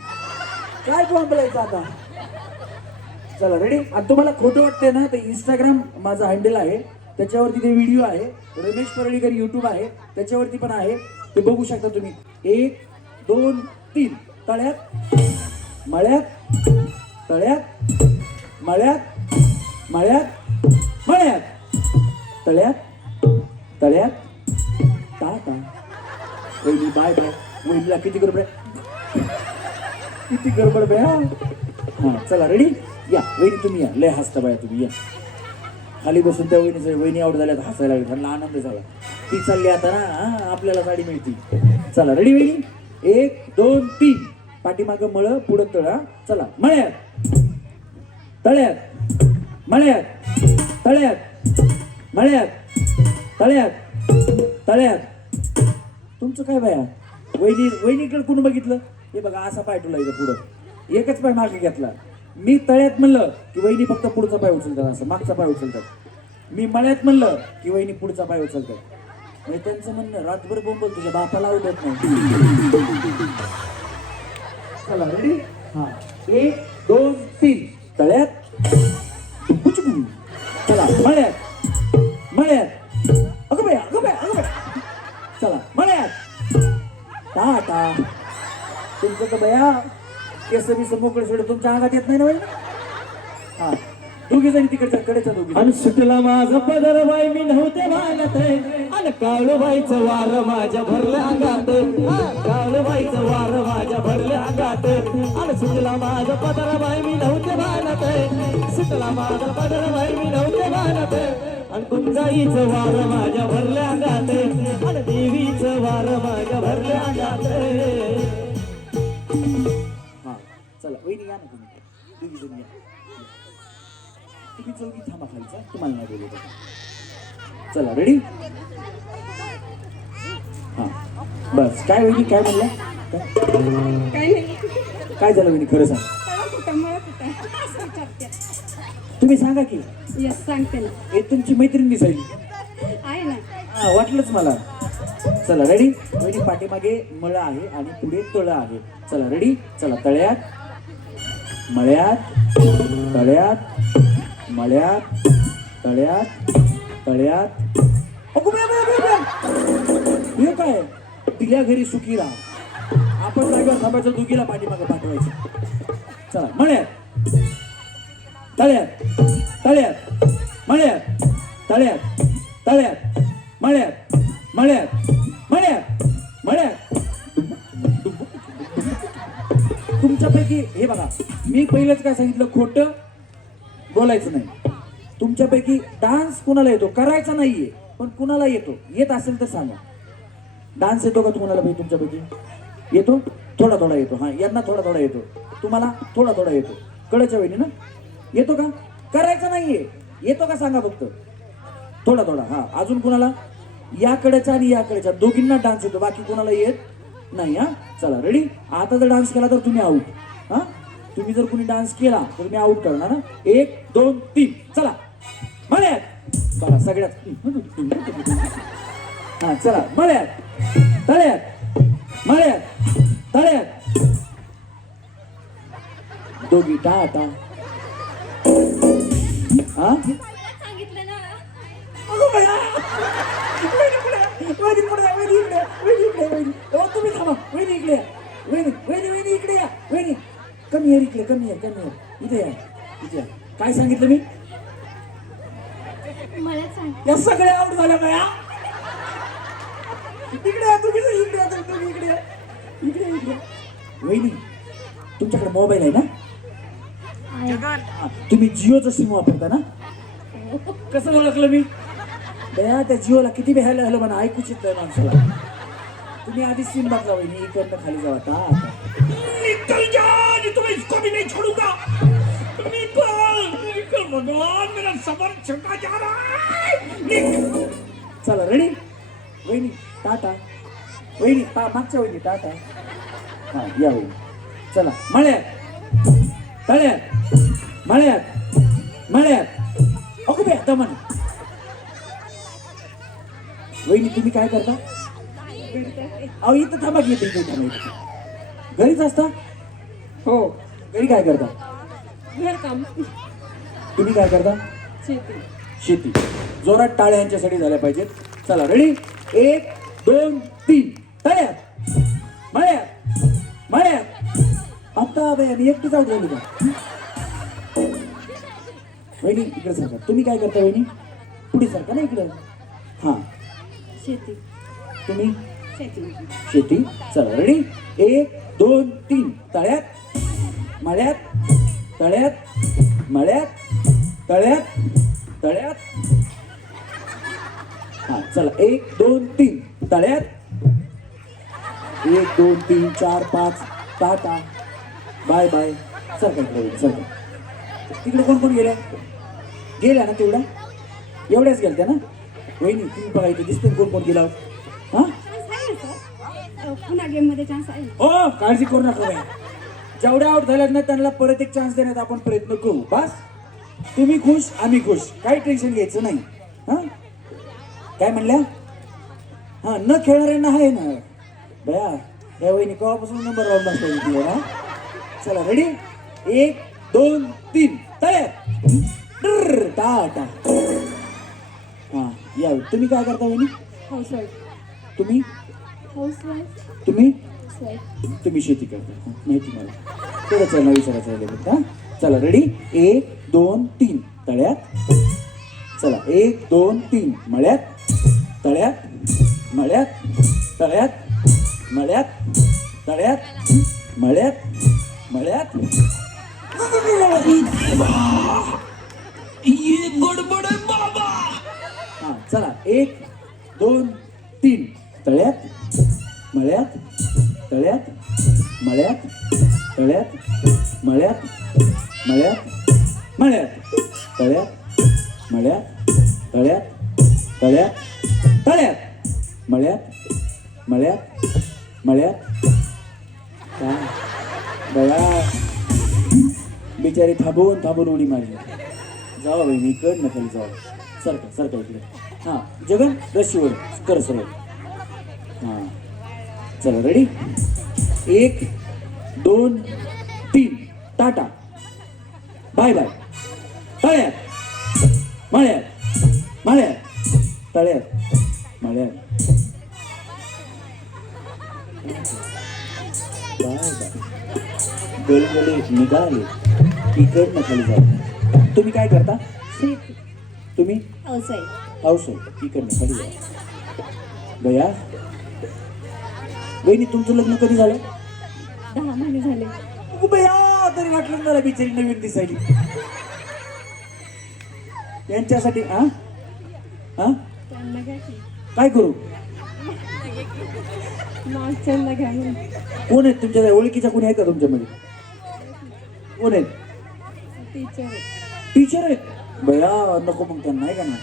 काय बोंबलायचं आता चला रेडी आणि तुम्हाला खोटं वाटतंय ना तर इंस्टाग्राम माझा हँडल आहे त्याच्यावरती ते व्हिडिओ आहे रमेश परळीकर YouTube आहे त्याच्यावरती पण आहे ते बघू शकता तुम्ही 1 2 3 तळ्यात मळ्यात तळ्यात मळ्यात मळ्यात मळ्यात तळ्यात तळ्यात टाटा वहिनी बाय बाय वहिनीला किती गडबड बाय हा चला रेडी या वहिनी तुम्ही या लय हसता बाया तुम्ही या खाली बसून त्या वहिनी आउट झाल्या हसायला लागली त्यांना आनंद झाला ती चालली आता ना आपल्याला साडी मिळती चला रेडी वहिनी 1 2 3 पाठीमागं मळ पुढं तळा चला मळ्यात तळ्यात मळ्यात तळ्यात मळ्यात तळ्यात तळ्यात तुमचं काय बाया वहिनीकडे कोण बघितलं हे बघा असा पाय तुला इथं पुढं एकच पाय मागे घेतला मी तळ्यात म्हणलं की वहिनी फक्त पुढचा पाय उचलतात असं मागचा पाय उचलतात मी मळ्यात म्हणलं की वहिनी पुढचा पाय उचलतात म्हणजे त्यांचं म्हणणं रातभर बोंबल तुझ्या बापाला आवडत नाही चला रेडी हा 1 2 3 तळ्यात चला मळ्यात मळ्यात अगं बाय चला मळ्यात टाटा तुमचं तर बया केस बिस मोकळे सोडे तुमच्या अंगात येत नाही ना हा दोघी जणी तिकडच्या कडेच्या दोघी आणि सुटला माझं पदर बाई मी नव्हते भागत आणि काळूबाईचं वार माझ्या भरल्या अंगात काळूबाईचं वार माझ्या भरल्या अंगात आणि सुटला माझं पदर बाई मी नव्हते भागत सुटला माझं पदर बाई मी नव्हते भागत आणि तुमचाईचं वार माझ्या भरल्या अंगात आणि देवीचं वार माझ्या भरल्या अंगात हा चला वहिनी या ना तुम्ही दोघी जणी या तुम्ही चौघी थांबा खायचा तुम्हाला नाही बोलू चला रेडी हा बस काय वहिनी काय म्हणलं काही नाही काय झालं वहिनी खरं सांग. तुम्ही सांगा की. येस सांगते ना. हे तुमची मैत्रीण दिसायली. आहे ना. हा वाटलंच मला. चला रेडी. वहिनी पाठीमागे मळ आहे आणि पुढे तळ आहे. चला रेडी. चला तळ्यात मळ्यात तळ्यात मळ्यात तळ्यात तळ्यात. हे काय दिल्या घरी सुखी राहा. आपण जागेवर थांबायचं दुखीला पाठीमागे पाठवायचं. चला मळ्यात तळ्यात तळ्यात मळ्यात तळ्यात तळ्यात मळ्यात मळ्यात मळ्यात मळ्यात. तुमच्यापैकी हे बघा मी पहिलंच काय सांगितलं खोटं बोलायचं नाही. तुमच्यापैकी डान्स कुणाला येतो करायचा नाहीये पण कुणाला येतो येत असेल तर सांगा. डान्स येतो का तुम्हाला भाई तुमच्यापैकी येतो थोडा थोडा येतो. हा यांना थोडा थोडा येतो तुम्हाला थोडा थोडा येतो. कळच्या वहिनी ना येतो का करायचा नाहीये येतो का सांगा फक्त थोडा थोडा. हा अजून कुणाला या कडेचा आणि या कडेच्या दोघींना डान्स येतो बाकी कुणाला येत नाही. हा चला रेडी. आता जर डान्स केला तर तुम्ही आऊट. हा तुम्ही जर कुणी डान्स केला तर मी आऊट करणार ना. 1 2 3 चला मळ्यात बघा सगळ्यात. हा चला मळ्यात तळ्यात मळ्यात तळ्यात दोघी टाटा. हा सांगितलं ना. तुम्ही थांबा. वहिनी इकडे या. वहिनी वहिनी वहिनी इकडे या. वहिनी कमी यार इकडे कमी यार कमी यार इथे या इथे या. काय सांगितलं मी मला सांग. या सगळ्या आउट झाल्या बया. इकडे या तुम्ही इकडे या तुम्ही इकडे या इकडे इकडे. वहिनी तुमच्याकडे मोबाईल आहे ना. तुम्ही जिओचं सिम वापरता ना. कसं ओळखलं मी बया त्या जिओला किती बेहायला झालं म्हणा ऐकूच येत नाही माणसाला. तुम्ही आधी सिम बदला वहिनी इकडनं खाली जावा. निकल जा तुम्ही इसको भी नहीं छोडूंगा. निकल भगवान मेरा सबर छुटा जा रहा है. चला रेडी. वहिनी टाटा. वहिनी मागच्या वहिनी टाटा. हा या वहिनी. चला मळ्यात तळ्यात मळ्यात मळ्यात. अगो बे दमन. वहिनी तुम्ही काय करता. अहो इथं थांबा घेते इथे थांबा. घरीच असता. हो घरी काय करता. घरकाम. तुम्ही काय करता. शेती. शेती. जोरात टाळ्या यांच्यासाठी झाल्या पाहिजेत. चला रेडी. 1 2 3 तळ्यात मळ्यात मळ्यात. आता बाई मी एकटीच आऊट झाली का. वहिनी इकडे सारखा. तुम्ही काय करता वहिनी पुढे सारखा ना इकडे. हा शेती. तुम्ही शेती. शेती. चला रेडी. 1 2 3 तळ्यात मळ्यात तळ्यात मळ्यात तळ्यात तळ्यात. हा चला 1 2 3 तळ्यात. 1 2 3 4 5 टाटा बाय बाय. सरका इकडे सरका. तिकडे कोण कोण गेल्या गेल्या ना तेवढ्या एवढ्याच गेल्या ना. वहिनी तुम्ही बघा इथे दिसते कोण कोण गेला. हा पुन्हा गेम मध्ये चान्स आहे. हो काळजी करू नका बाई. जेवढ्या आउट झाल्यात ना त्यांना परत एक चान्स देण्याचा आपण प्रयत्न करू. बस तुम्ही खुश आम्ही खुश. काही टेन्शन घ्यायचं नाही. हा काय म्हणल्या. हा न खेळणाऱ्यांना आहे ना बया. या वहिनी केव्हापासून नंबर लावून बसला. हा चला रेडी. 1 2 3 तळ्यात टाटा. हा या तुम्ही काय करता वहिनी. हाऊसवाईफ. तुम्ही हाऊसवाईफ. तुम्ही वाईफ. तुम्ही शेती करता माहिती मला. थोडं चला विचारायचं का. चला रेडी. 1 2 3 तळ्यात. चला 1 2 3 मळ्यात तळ्यात मळ्यात तळ्यात मळ्यात तळ्यात मळ्यात मळ्यात. हा चला 1 2 3 तळ्यात मळ्यात तळ्यात मळ्यात तळ्यात मळ्यात मळ्यात मळ्यात तळ्यात मळ्यात तळ्यात तळ्यात तळ्यात मळ्यात मळ्यात मळ्यात काय बया बिचारी थांबून उडी मारली. जावा बहिणी इकड नका जाऊ. सरका इकडे. हां जगन रशीवर कर सरळ. हां चला रेडी 1 2 3 टाटा बाय बाय. तळ्यात माळ्यात तळ्यात माळ्यात बाय बाय. गलगले निघाले इकडनं खाली जाऊ. तुम्ही काय करता? तुम्ही औसो इकडनं खाली जा. बया बहिणी तुमचं लग्न कधी झालं? 10 महिने झाले. बया तरी वाटलं मला बिचारी नवीन दिसायली. यांच्यासाठी हा हा काय करू? कोण आहेत तुमच्या ओळखीच्या? कोणी आहे का तुमच्यामध्ये? कोण आहेत? टीचर आहेत. बया नको मग त्यांना आहे का ना.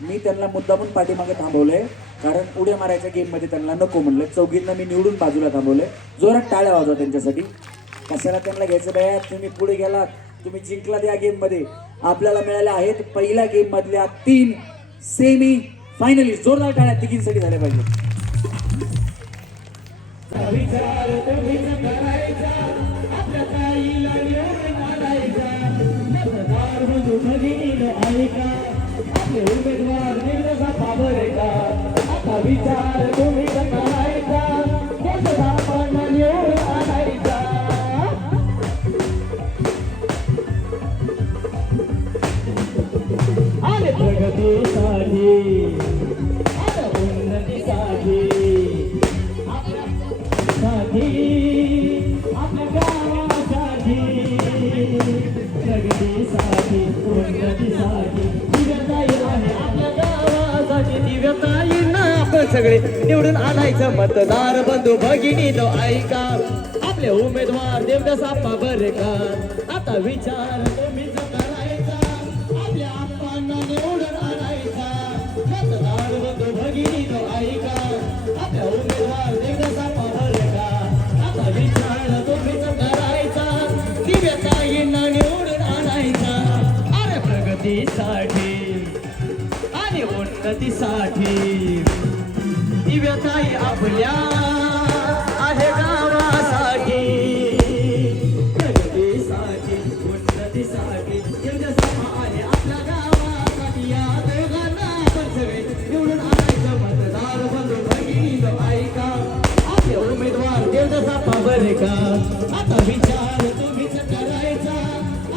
मी त्यांना मुद्दामून पाठीमागे थांबवलंय कारण उड्या मारायच्या गेम मध्ये त्यांना नको म्हणलं. चौघींना मी निवडून बाजूला थांबवलंय. जोरात टाळ्या वाजवा त्यांच्यासाठी. कशाला त्यांना घ्यायचं बाया? तुम्ही पुढे गेलात, तुम्ही जिंकलात या गेम मध्ये. आपल्याला मिळाल्या आहेत पहिल्या गेम मधल्या 3 सेमी फायनलिस्ट. जोरदार टाळ्या तिघींसाठी झाल्या पाहिजे. सगळे निवडून आणायचं मतदार बंधू भगिनी तो ऐका. आपले उमेदवार देवदास आप्पा बरे का. आता विचार तुम्हीच करायचा. आपल्या आप्पांना निवडून आणायचा. मतदार बंधू भगिनी तो ऐका. आपल्या उमेदवार देवदास आप्पा बरे का. आता विचार तुम्हीच करायचा. दिव्याताईंना निवडून आणायचा. अरे प्रगतीसाठी आणि उन्नतीसाठी दिव्याताई आपल्या आहे गावासाठी. प्रगतीसाठी उन्नतीसाठी आहे आपल्या गावासाठी. या दोघांना आपण सगळे निवडून आणायचं. मतदार बंधू भगिनी ऐका. आपले उमेदवार देवदास आप्पा बरे का. आता विचार तुम्हीच करायचा.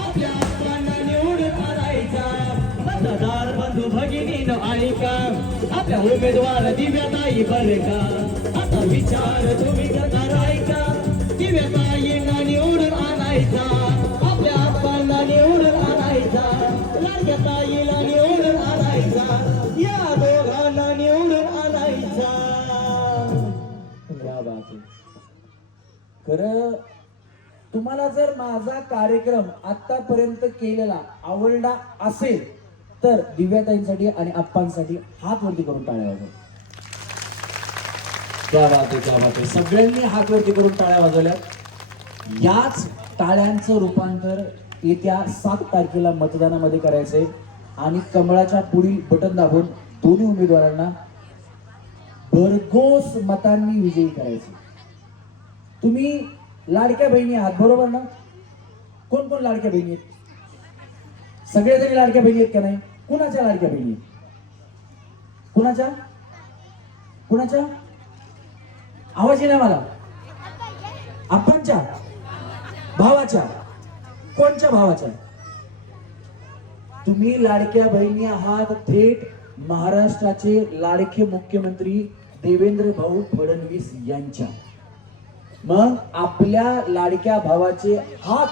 आपल्या आप्पांना निवडून आणायचा. मतदार बंधू भगिनी ऐका. आपल्या उमेदवार दिव्याताई बरे का. आता विचार तुम्ही करायचा. दिव्याताईंना निवडून आणायचा. आपल्या आप्पांना निवडून आणायचा. लाडक्या ताईला निवडून आणायचा. या दोघांना निवडून आणायचा. क्या बात आहे. खरं तुम्हाला जर माझा कार्यक्रम आतापर्यंत केलेला आवडला असेल तर दिव्याताईंसाठी आणि आप्पांसाठी हात वरती करून टाळ्या वाजवा. क्या बात आहे, क्या बात आहे. सगळ्यांनी हात वरती करून टाळ्या वाजवल्या. याच टाळ्यांचं रूपांतर येत्या 7 तारखेला मतदानामध्ये करायचंय आणि कमळाच्या पुढील बटन दाबून दोन्ही उमेदवारांना भरघोस मतांनी विजयी करायचे. तुम्ही लाडक्या बहिणी आहात बरोबर ना? कोण कोण लाडक्या बहिणी आहेत? सगळेजणी लाडक्या बहिणी आहेत का नाही? कुणाच्या लाडक्या बहिणी आहेत? कुणाच्या कुणाच्या? आवाज येणार मला. आपणच्या भावाच्या. कोणच्या भावाच्या? तुम्ही लाडक्या बहिणी आहात थेट महाराष्ट्राचे लाडके मुख्यमंत्री देवेंद्र भाऊ फडणवीस यांच्या. मग आपल्या लाडक्या भावाचे हात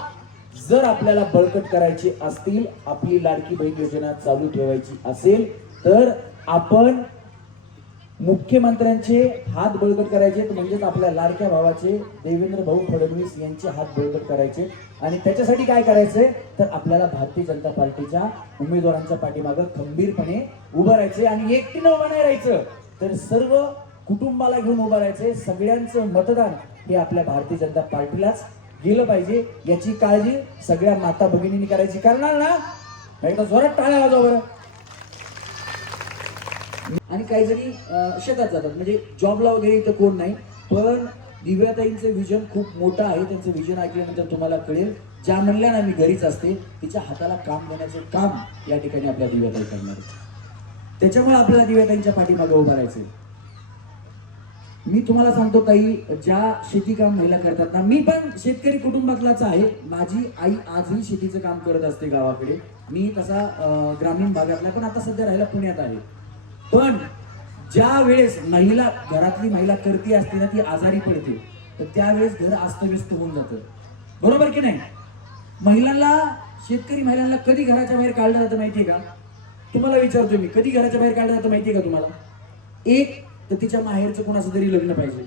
जर आपल्याला बळकट करायचे असतील, आपली लाडकी बहीण योजना चालू ठेवायची असेल तर आपण मुख्यमंत्र्यांचे हात बळकट करायचे, म्हणजेच आपल्या लाडक्या भावाचे देवेंद्र भाऊ फडणवीस यांचे हात बळकट करायचे. आणि त्याच्यासाठी काय करायचंय तर आपल्याला भारतीय जनता पार्टीच्या उमेदवारांच्या पाठीमागं खंबीरपणे उभं राहायचे आणि एकटीनं उभं नाही राहायचं तर सर्व कुटुंबाला घेऊन उभं राहायचंय. सगळ्यांचं मतदान हे आपल्या भारतीय जनता पार्टीलाच गेलं पाहिजे याची काळजी सगळ्या माता भगिनींनी करायची. करणार ना? एकदा जोरात टाळ्या वाजवा बरं. आणि काही जणी शेतात जातात, म्हणजे जॉबला वगैरे इथं कोण नाही, पण दिव्याताईंचं विजन खूप मोठं आहे. त्यांचं विजन ऐकल्यानंतर तुम्हाला कळेल. ज्या म्हणल्या ना मी घरीच असते, तिच्या हाताला काम देण्याचं काम या ठिकाणी आपल्या दिव्याताई करणार आहे. त्याच्यामुळे आपल्याला दिव्याताईंच्या पाठीमागे उभं राहायचंय. मी तुम्हाला सांगतो ताई, ज्या शेती काम महिला करतात ना, मी पण शेतकरी कुटुंबातलाच आहे. माझी आई आजही शेतीचं काम करत असते गावाकडे. मी तसा ग्रामीण भागातला, पण आता सध्या राहायला पुण्यात आहे. पण ज्या वेळेस महिला, घरातली महिला करती असते ना, ती आजारी पडते, तर त्यावेळेस घर अस्तव्यस्त होऊन जातं. बरोबर की नाही? महिलांना, शेतकरी महिलांना कधी घराच्या बाहेर काढलं जातं माहितीये का? तुम्हाला विचारतोय मी, कधी घराच्या बाहेर काढलं जातं माहितीये का तुम्हाला? एक तर तिच्या माहेरचं कुणाचं तरी लग्न पाहिजे.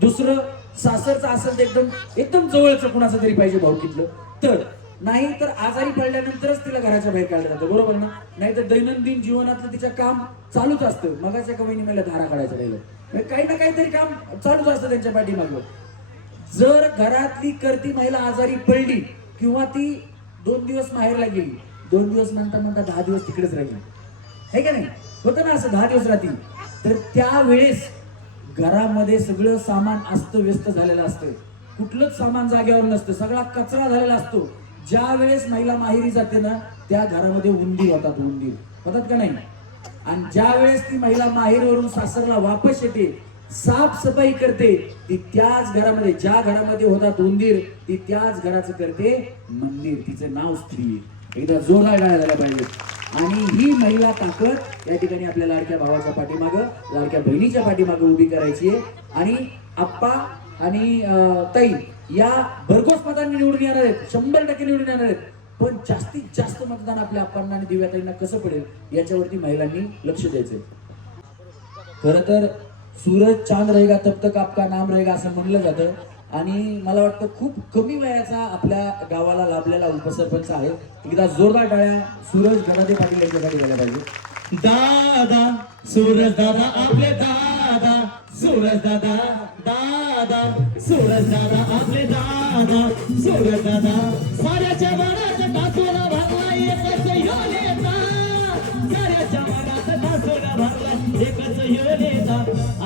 दुसरं, सासरचं असेल तर एकदम जवळचं कुणाचं तरी पाहिजे भाऊकीतलं. तर नाही तर आजारी पडल्यानंतरच तिला घराच्या बाहेर काढलं जातं. बरोबर ना? नाही तर दैनंदिन जीवनातलं तिचं काम चालूच असतं. मगाच्या कवयीने मला धारा काढायचं राहिलं, काही ना काहीतरी काम चालूच असतं त्यांच्या पाठीमागं. जर घरातली करती महिला आजारी पडली किंवा ती 2 दिवस माहेरला गेली, 2 दिवस म्हणता 10 दिवस तिकडेच राहिली, है का नाही? होतं ना असं, 10 दिवस राहतील, तर त्यावेळेस घरामध्ये सगळं सामान अस्तव्यस्त झालेलं असतं. कुठलंच सामान जागेवर नसतं, सगळा कचरा झालेला असतो. ज्या वेळेस महिला माहेरी जाते ना, त्या घरामध्ये उंदीर होतात का नाही? आणि ज्या वेळेस ती महिला माहेरवरून सासरला वापस येते, साफसफाई करते, ती त्याच घरामध्ये, ज्या घरामध्ये होतात उंदीर, ती त्याच घराचं करते मंदिर. तिचं नाव स्त्री. एकदा जोरदार टाळ्या झाल्या पाहिजे. आणि ही महिला ताकद या ठिकाणी आपल्या लाडक्या भावाच्या पाठीमागं, लाडक्या बहिणीच्या पाठीमागं उभी करायची आहे. आणि आप्पा आणि ताई या भरघोस मतांनी निवडून येणार आहेत, 100% निवडून येणार आहेत. पण जास्तीत जास्त मतदान आपल्या आप्पांना आणि दिव्याताईंना कसं पडेल याच्यावरती महिलांनी लक्ष द्यायचंय. खरं तर सूरज चांद रहेगा तब तक आपका नाम रहेगा असं म्हणलं जातं. आणि मला वाटतं खूप कमी वयाचा आपल्या गावाला लाभलेला उपसरपंच आहे. एकदा जोरदार टाळ्या सूरज गणादे पाटील यांच्यासाठी झाल्या पाहिजे. दादा सूरज दादा, आपले दादा सूरज दादा, दादा सूरज दादा, आपले दादा सूरज दादा. साऱ्याच्या मनात कासोला भरला एकच ह्यो नेता, साऱ्याच्या मनात कासोला भरला एकच ह्यो नेता,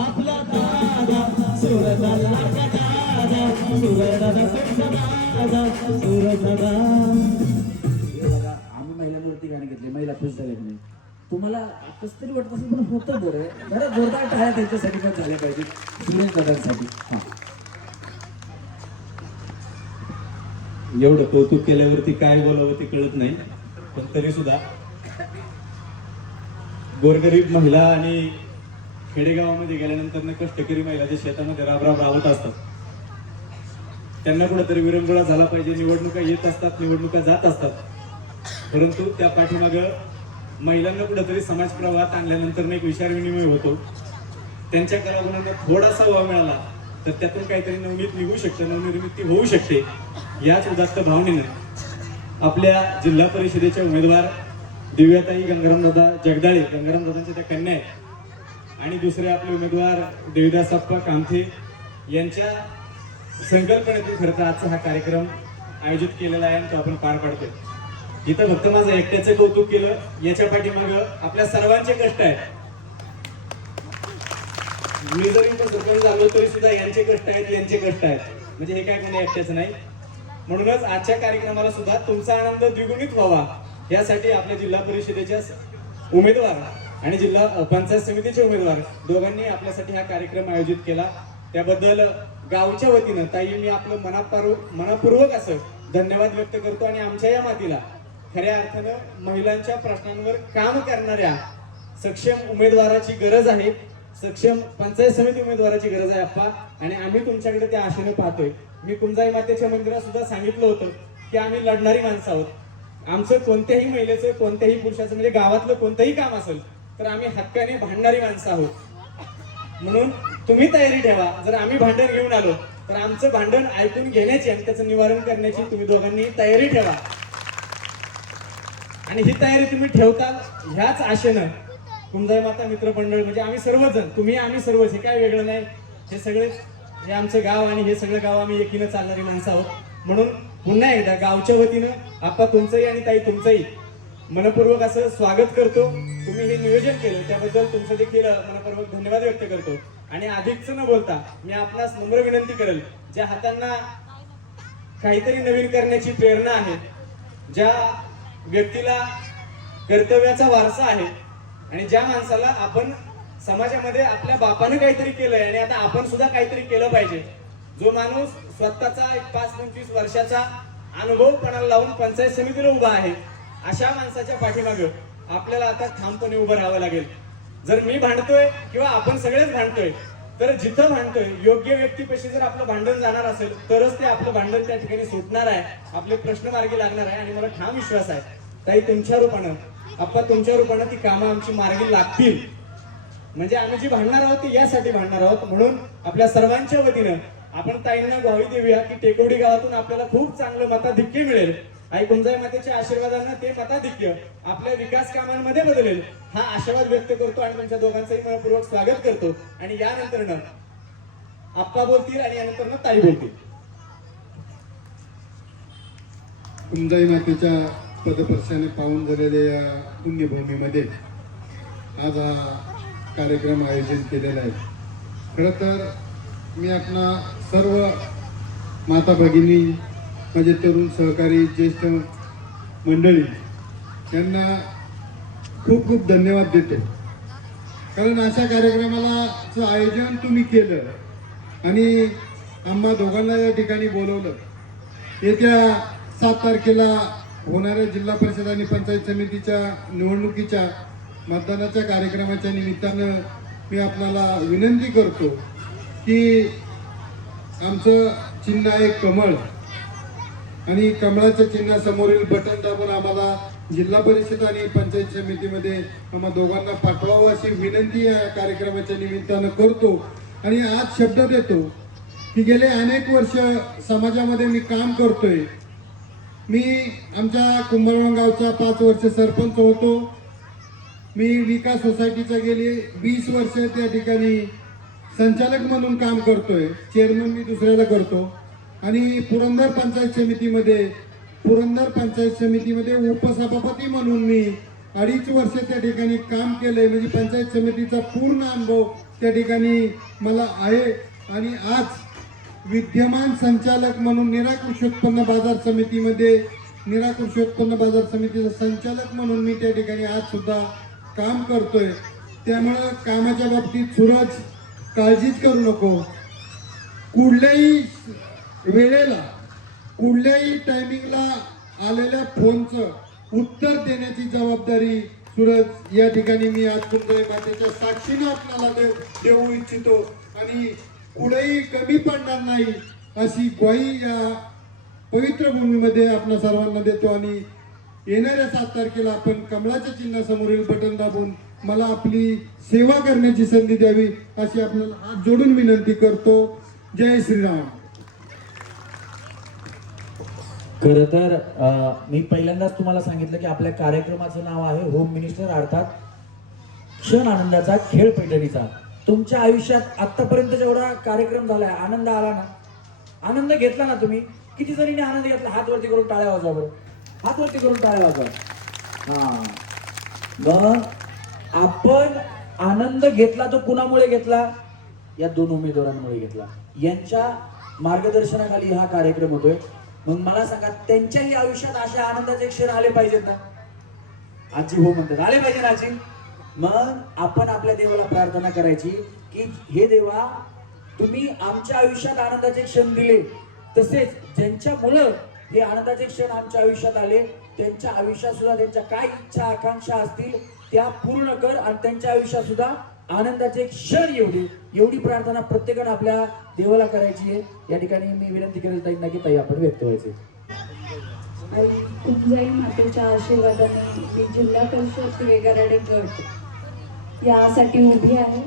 आपला दादा सूरज दादा, आपला दादा सूरज दादा, दादा सूरज दादा. आम्ही महिलांवरती गाणे घेतले, महिला खुश झाल्या की नाही? तुम्हाला कसं तरी वाटत असेल, पण होतं बरं. जरा जोरदार टाळ्या त्यांच्यासाठी पण झाल्या पाहिजे, सुरेश दादांसाठी. हा, एवढं कौतुक केल्यावरती काय बोलावं ते कळत नाही. पण तरी सुद्धा गोरगरीब महिला आणि खेडेगावामध्ये गेल्यानंतर कष्टकरी महिला जे शेतामध्ये राबराब राबत असतात, त्यांना कुठेतरी विरंगुळा झाला पाहिजे. निवडणुका येत असतात, निवडणुका जात असतात, परंतु त्या पाठीमागं महिलांना कुठेतरी समाज प्रवाहात आणल्यानंतर एक विचार विनिमय होतो. त्यांच्या कलागुणांना थोडासा वाव मिळाला तर त्यातून काहीतरी नवनीत निघू शकतं, नवनिर्मिती होऊ शकते. याच उदात्त भावनेनं आपल्या जिल्हा परिषदेच्या उमेदवार दिव्याताई गंगारामदादा जगदाळे, गंगारामदादांच्या त्या कन्या आहेत, आणि दुसरे आपले उमेदवार देवीदासप्पा कामथे यांच्या संकल्पनेतून खरं तर आजचा हा कार्यक्रम आयोजित केलेला आहे आणि तो आपण पार पाडतोय. इथं फक्त माझं एकट्याचं कौतुक केलं, याच्या पाठीमागं आपल्या सर्वांचे कष्ट आहेत. मी जरी इथं सरपंच झालो तरी सुद्धा यांचे कष्ट आहेत, यांचे कष्ट आहेत, म्हणजे हे काय कोणी एकट्याचं नाही. म्हणूनच आजच्या कार्यक्रमाला सुद्धा तुमचा आनंद द्विगुणित व्हावा यासाठी आपल्या जिल्हा परिषदेच्या उमेदवार आणि जिल्हा पंचायत समितीचे उमेदवार दोघांनी आपल्यासाठी हा कार्यक्रम आयोजित केला. त्याबद्दल गावच्या वतीनं ताई मी आपलं मनपूर्वक असं धन्यवाद व्यक्त करतो. आणि आमच्या या मातीला खऱ्या अर्थानं महिलांच्या प्रश्नांवर काम करणाऱ्या सक्षम उमेदवाराची गरज आहे, सक्षम पंचायत समिती उमेदवाराची गरज आहे आप्पा. आणि आम्ही तुमच्याकडे त्या आशेने पाहतोय. मी कुंजाई मातेच्या मंदिरात सुद्धा सांगितलं होतं की आम्ही लढणारी माणसं आहोत. आमचं कोणत्याही महिलेचं, कोणत्याही पुरुषाचं, म्हणजे गावातलं कोणतंही काम असेल तर आम्ही हक्काने भांडणारी माणसं आहोत. म्हणून तुम्ही तयारी ठेवा. जर आम्ही भांडण घेऊन आलो तर आमचं भांडण ऐकून घेण्याची आणि त्याचं निवारण करण्याची तुम्ही दोघांनी तयारी ठेवा. आणि ही तयारी तुम्ही ठेवताल ह्याच आशेनं कुंजाई माता मित्रमंडळ म्हणजे आम्ही सर्वजण, तुम्ही आम्ही सर्वच, हे काय वेगळं नाही, हे सगळे हे आमचं गाव आणि हे सगळं गाव आम्ही एकीनं चालणारी माणसं आहोत. म्हणून पुन्हा एकदा गावच्या वतीनं आप्पा तुमचंही आणि ताई तुमचंही मनपूर्वक असं स्वागत करतो. तुम्ही हे नियोजन केलं त्याबद्दल तुमचं देखील मनपूर्वक धन्यवाद व्यक्त करतो. आणि अधिकच न बोलता मी आपणास नम्र विनंती करेल, ज्या हातांना काहीतरी नवीन करण्याची प्रेरणा आहे, ज्या व्यक्तीला कर्तव्याचा वारसा आहे आणि ज्या माणसाला आपण समाजामध्ये आपल्या बापानं काहीतरी केलंय आणि आता आपण सुद्धा काहीतरी केलं पाहिजे, जो माणूस स्वतःचा एक 5-25 वर्षाचा अनुभव पणाला लावून पंचायत समितीला उभा आहे, अशा माणसाच्या पाठीमागे आपल्याला आता ठामपणे उभं राहावं लागेल. जर मी भांडतोय किंवा आपण सगळेच भांडतोय, तर जिथं भांडतोय योग्य व्यक्तीपाशी जर आपलं भांडण जाणार असेल तरच ते आपलं भांडण त्या ठिकाणी सुटणार आहे, आपले प्रश्न मार्गी लागणार आहे. आणि मला ठाम विश्वास आहे ताई तुमच्या रूपानं, आप्पा तुमच्या रूपानं ती कामं आमची मार्गी लागतील. म्हणजे आम्ही जी भांडणार आहोत ती यासाठी भांडणार आहोत. म्हणून आपल्या सर्वांच्या वतीनं आपण ताईंना ग्वाही देऊया की टेकवडी गावातून आपल्याला खूप चांगलं मताधिक्य मिळेल. आई कुंजाई मातेच्या आशीर्वादानं ते मताधिक्य आपल्या विकास कामांमध्ये बदलेल, हा आशावाद व्यक्त करतो आणि तुमच्या दोघांचंही मनपूर्वक स्वागत करतो. आणि यानंतर आप्पा बोलतील आणि यानंतर ताई बोलतील. कुंजाई मातेच्या पदस्पर्शाने पाहून झालेल्या या पुण्यभूमीमध्ये आज हा कार्यक्रम आयोजित केलेला आहे. खरं तर मी आपणा सर्व माता भगिनी, माझे तरुण सहकारी, ज्येष्ठ मंडळी यांना खूप खूप धन्यवाद देतो. कारण अशा कार्यक्रमाचं आयोजन तुम्ही केलं आणि आम्हा दोघांना या ठिकाणी बोलवलं. येत्या 7 तारखेला होणाऱ्या जिल्हा परिषद आणि पंचायत समितीच्या निवडणुकीच्या मतदानाच्या कार्यक्रमाच्या निमित्तानं मी आपल्याला विनंती करतो की आमचं चिन्ह आहे कमळ आणि कमळाच्या चिन्हासमोरील बटन दाबून आम्हाला जिल्हा परिषद आणि पंचायत समितीमध्ये आम्हा दोघांना पाठवावं अशी विनंती या कार्यक्रमाच्या निमित्तानं करतो. आणि आज शब्द देतो की गेले अनेक वर्ष समाजामध्ये मी काम करतोय. मी आमच्या कुंभारवाड गावचा 5 वर्ष सरपंच होतो. मी विकास सोसायटीचा गेली 20 वर्ष त्या ठिकाणी संचालक म्हणून काम करतोय. चेअरमन मी दुसऱ्याला करतो. आणि पुरंदर पंचायत समितीमध्ये उपसभापती म्हणून मी 2.5 वर्ष त्या ठिकाणी काम केलंय. म्हणजे पंचायत समितीचा पूर्ण अनुभव त्या ठिकाणी मला आहे. आणि आज विद्यमान संचालक म्हणून निराकृषी उत्पन्न बाजार समितीचा संचालक म्हणून मी त्या ठिकाणी आज सुद्धा काम करतोय. त्यामुळं कामाच्या बाबतीत सूरज काळजीच करू नको. कुठल्याही वेळेला कुठल्याही टायमिंगला आलेल्या फोनचं उत्तर देण्याची जबाबदारी सूरज या ठिकाणी मी आज कुंजाई मातेच्या साक्षीनं आपल्याला देऊ इच्छितो. आणि कुठेही कमी पडणार नाही अशी ग्वाही या पवित्र भूमीमध्ये आपल्या सर्वांना देतो. आणि येणाऱ्या 7 तारखेला आपण कमळाच्या चिन्हासमोरील बटन दाबून मला आपली सेवा करण्याची संधी द्यावी अशी आपल्याला हात जोडून विनंती करतो. जय श्रीराम. खरं तर मी पहिल्यांदाच तुम्हाला सांगितलं की आपल्या कार्यक्रमाचं नाव आहे होम मिनिस्टर, अर्थात क्षण आनंदाचा खेळ पैठणीचा. तुमच्या आयुष्यात आतापर्यंत जेवढा कार्यक्रम झालाय, आनंद आला ना, आनंद घेतला ना तुम्ही? किती जणींनी आनंद घेतला? हात वरती करून टाळ्या वाजवा बरं. हात वरती करून टाळ्या वाजवा. हा, मग आपण आनंद घेतला तो कुणामुळे घेतला? या 2 उमेदवारांमुळे घेतला. यांच्या मार्गदर्शनाखाली हा कार्यक्रम होतोय. मग मला सांगा, त्यांच्याही आयुष्यात अशा आनंदाचे क्षण आले पाहिजेत ना? आजी हो म्हणतात, आले पाहिजे ना आजी? मग आपण आपल्या देवाला प्रार्थना करायची की हे देवा, तुम्ही आमच्या आयुष्यात आनंदाचे क्षण दिले, तसेच ज्यांच्यामुळं हे आनंदाचे क्षण आमच्या आयुष्यात आले त्यांच्या आयुष्यात सुद्धा त्यांच्या काय इच्छा आकांक्षा असतील त्या पूर्ण कर आणि त्यांच्या आयुष्यात सुद्धा आनंदाचे क्षण येऊ दे, एवढी प्रार्थना प्रत्येकानं आपल्या देवाला करायची आहे. या ठिकाणी मी विनंती करेल ताईंना की ताई आपण व्यक्त व्हायचे. कुंजाई मातेच्या आशीर्वादाने मी जिल्हा परिषद वेगाराडे गट यासाठी उभी आहे.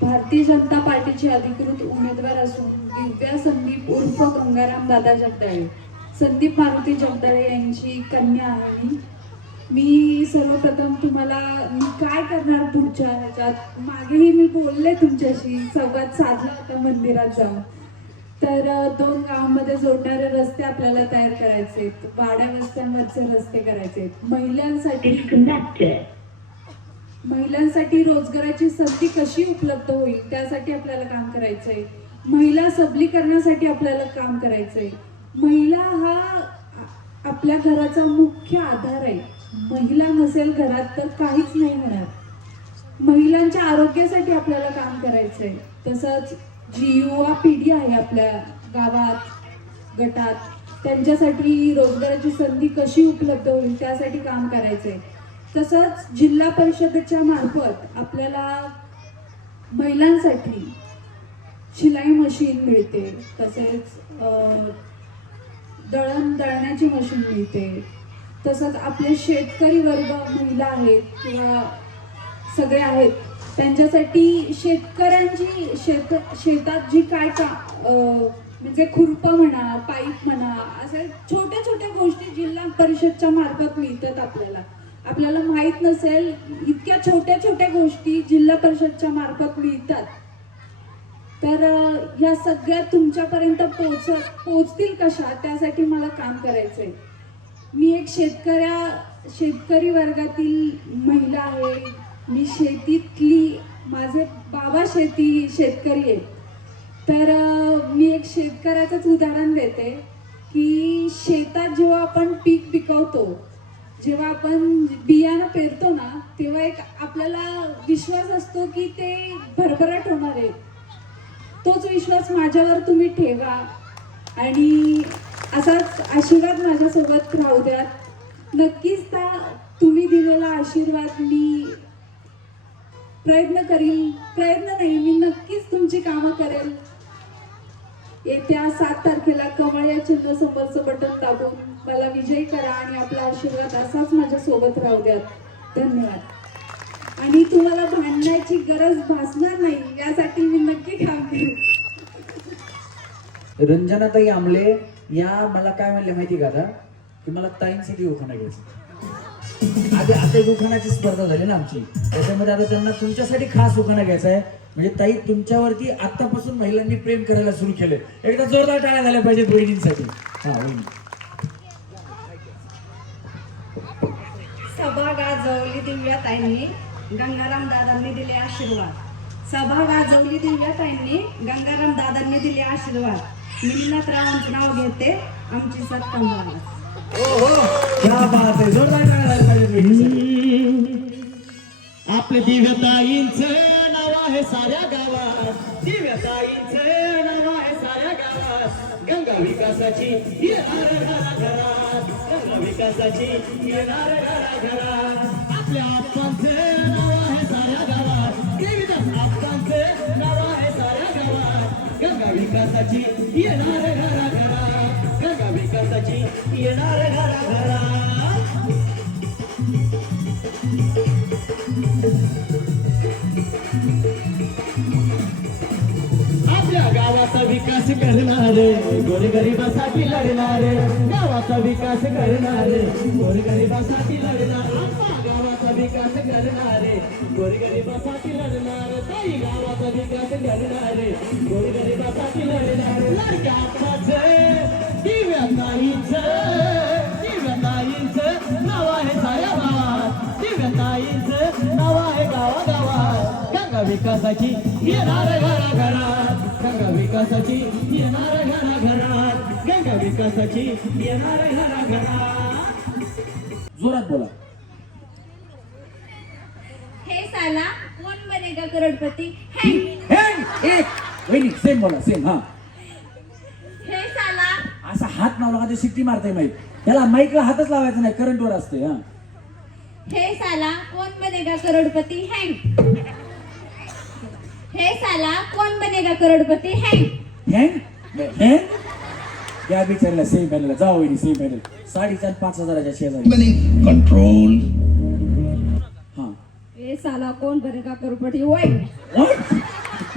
भारतीय जनता पार्टीचे अधिकृत उमेदवार असून दिव्या संदीप उर्फ गंगाराम दादा जगदाळे, संदीप मारुती जगदाळे यांची कन्या आहे मी. मी सर्वप्रथम तुम्हाला मी काय करणार पुढच्या ह्याच्यात मागेही मी बोलले तुमच्याशी, संवाद साधला होता मंदिरात जाऊन. तर 2 गावांमध्ये जोडणारे रस्ते आपल्याला तयार करायचे आहेत, वाड्या वस्त्यांवरचे रस्ते करायचे आहेत. महिलांसाठी रोजगाराची संधी कशी उपलब्ध होईल त्यासाठी आपल्याला काम करायचंय. महिला सबलीकरणासाठी आपल्याला काम करायचंय. महिला हा आपल्या घराचा मुख्य आधार आहे. महिला नसेल घरात तर काहीच नाही होणार. महिलांच्या आरोग्यासाठी आपल्याला काम करायचंय. तसंच जी युवा पिढी आहे आपल्या गावात गटात त्यांच्यासाठी रोजगाराची संधी कशी उपलब्ध होईल त्यासाठी काम करायचंय. तसंच जिल्हा परिषदेच्या मार्फत आपल्याला महिलांसाठी शिलाई मशीन मिळते, तसेच दळण्याची मशीन मिळते. तसंच आपले शेतकरी वर्ग महिला आहेत किंवा सगळे आहेत त्यांच्यासाठी शेतकऱ्यांची शेतात जी काय म्हणजे खुरपं म्हणा, पाईप म्हणा, अशा छोट्या छोट्या गोष्टी जिल्हा परिषदच्या मार्फत मिळतात. आपल्याला माहीत नसेल इतक्या छोट्या छोट्या गोष्टी जिल्हा परिषदच्या मार्फत मिळतात. तर या सगळ्या तुमच्यापर्यंत पोहोचतील कशा त्यासाठी मला काम करायचंय. मी एक शेतकरी वर्गातील महिला आहे. मी शेतीतली, माझे बाबा शेतकरी आहेत. तर मी एक शेतकऱ्याचंच उदाहरण देते की शेतात जेव्हा आपण पीक पिकवतो, जेव्हा आपण बियाणं पेरतो ना, तेव्हा एक आपल्याला विश्वास असतो की ते भरभराट होणार आहे. तोच विश्वास माझ्यावर तुम्ही ठेवा आणि असाच आशीर्वाद माझ्यासोबत राहू द्या. नक्कीच तुम्ही दिलेला आशीर्वाद मी मी नक्कीच तुमची कामं करेल. येत्या 7 तारखेला कमळ या चिन्ह समोरचं बटन दाबून मला विजयी करा आणि आपला आशीर्वाद असाच माझ्या सोबत राहू द्या. धन्यवाद. आणि तुम्हाला भांडण्याची गरज भासणार नाही यासाठी मी नक्की काम करेन. रंजनाताई आमले या मला काय म्हणले माहिती का आता, की मला ताईंसाठी उखाणा घ्यायचा. आता उखाणाची स्पर्धा झाली ना आमची, त्याच्यामध्ये आता त्यांना तुमच्यासाठी खास उखाणा घ्यायचा आहे. म्हणजे ताई तुमच्यावरती आतापासून महिलांनी प्रेम करायला सुरू केले. एकदा जोरदार टाळ्या झाल्या पाहिजेत वहिनींसाठी. हा वहिनी. सभा गाजवली दिव्याताईंनी, गंगाराम दादांनी दिले आशीर्वाद. सभा गाजवली दिव्याताईंनी, गंगाराम दादांनी दिले आशीर्वाद. मिलिंदरावांचं नाव घेते आमची सत्कंबळ. क्या बात आहे, जोरदार टाळ्या झाल्या पाहिजेत वहिनींसाठी. आपल्या दिव्याताईंचं नाव आहे साऱ्या गावात, दिव्याताईंचं नाव आहे साऱ्या गावात. गंगा विकासाची येणार घराघरात, गंगा विकासाची येणार घराघरात. आपल्या आप्पांचं नाव आहे साऱ्या गावात, देवीदास आप्पांचं नाव आहे साऱ्या गावात. गंगा विकासाची येणार घराघरात, गंगा विकासाची येणार घराघरात. आपल्या गावाचा विकास करणारे, गोरगरिबासाठी लढणारे, गावाचा विकास करणारे, गोरगरिबासाठी लढणारे. आपला गावाचा विकास करणारे, गोरगरिबासाठी लढणारे. ताई गावाचा विकास करणारे, गोरगरिबासाठी लढणारे. लाडक्या आप्पाचं, दिव्याताईंचं नाव आहे साऱ्या गावात, दिव्याताईंचं नाव आहे गावागावात. गंगा विकासाची येणार घराघरात, गंगा विकासाची येणार घराघरात, गंगा विकासाची येणार घराघरात. जोरात बोला. हे साला कोण बनेगा करोडपती. वहिनी सेम बोला, सेम. हा, हे साला असा हात लावला का ते शिट्टी मारते माईक. त्याला माईकला हातच लावायचा नाही, करंटवर असते. हा, हे साला कोण बनेगा करोडपती. हे साला कोण बनेगा करोडपती. या बिचारीला सेम पॅनलला जाऊ. वहिनी सेम पॅनल 5,500 शेजारी. कंट्रोल. हा, हे साला कोण बनेगा करोडपती.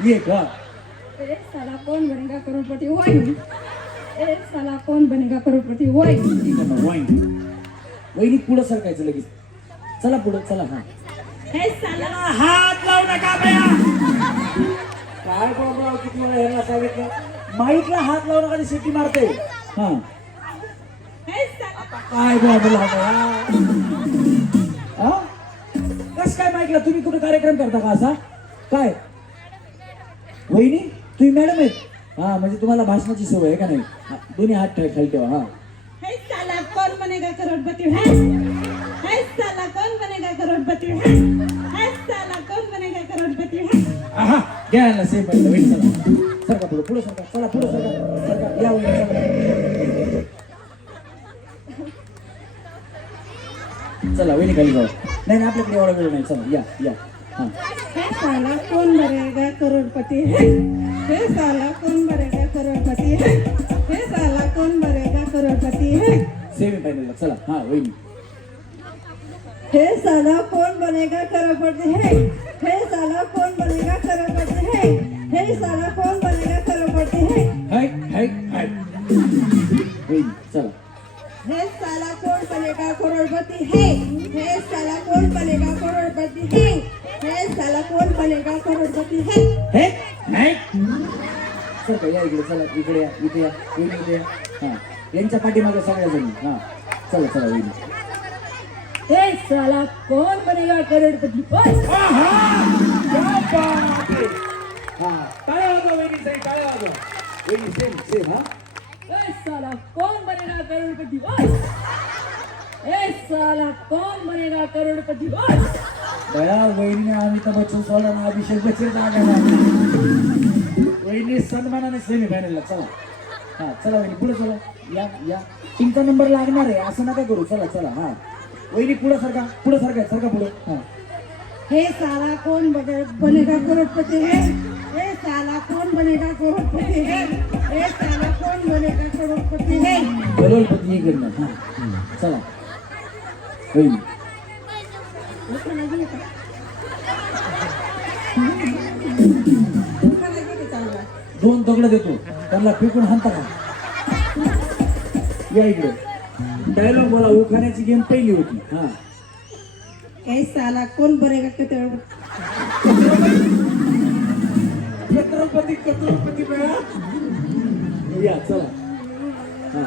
ये का ए साला कौन बनेगा करोड़पति वही. ए साला कौन बनेगा करोड़पति वही. वहिनी पुढं सरकायचं लगेच. चला पुढे चला हा हे साला हात लावू नका बया. काय बाबा किती वेळा ह्याला सांगितलं माईकला हात लावू नका शिट्टी मारते हा हे साला काय बाबा कस काय माईकला तुम्ही कुठे कार्यक्रम करता का असा काय वहिनी तुम्ही मॅडम आहेत हा म्हणजे तुम्हाला भाषणाची सवय आहे का नाही हा, दोन्ही हात खाली ठेवा हा हे साला कौन बनेगा करोड़पति है हे साला कौन बनेगा करोड़पति है हे साला कौन बनेगा करोड़पति है आहा घ्या ना सेम पाहिजे वहिनी चला सरका पुढे सरका चला पुढे सरका या वहिनी चला वहिनी खाली जाऊ नाही आपल्याकडे एवढा वेळ नाही चला या हा हे साला कौन बनेगा करोड़पति है हे साला कौन बनेगा करोड़पति है हे साला कौन बनेगा करोड़पति है सेमी फायनलला चला हा वहिनी हे साला कौन बनेगा करोड़पति है हे साला कौन बनेगा करोड़पति है हे साला कौन बनेगा करोड़पति है हाय वहिनी चला हे साला कौन बनेगा करोड़पति है हे साला कौन बनेगा करोड़पति है हे साला कौन बनेगा करोड़पति है हे नाही सरका या इकडे चला इकडे या इथे या वहिनी इथे या हा यांच्या पाठीमागे सगळ्या जणी हा चला चला वहिनी हे साला कौन बनेगा करोड़पति हा टाळ्या वाजवा वहिनी सही टाळ्या वाजवा वहिनी सेम हा ए साला कौन बनेगा करोड़पति ए साला कौन बनेगा करोड़पति दया वहिनीने अमिताभ बच्चन सोडला ना अभिषेक बच्चन आला वहिनी सन्मानाने सेमी फायनलला चला हा चला वहिनी पुढे चला या तुमचा नंबर लागणार आहे असं नका करू चला चला हा वहिनी पुढे सरका पुढे हा हे साला कौन बनेगा करोड़पति है हे साला कौन बनेगा करोड़पति है हे साला कौन बनेगा करोड़पति है करोडपती इकडनं हा चला वहिनी दोन दगड देतो त्यांना फेकून हाणता का या इकडे डायलॉग बोला उखाण्याची गेम पहिली होती हा हे साला कौन बनेगा करोडपती बेळा या चला हा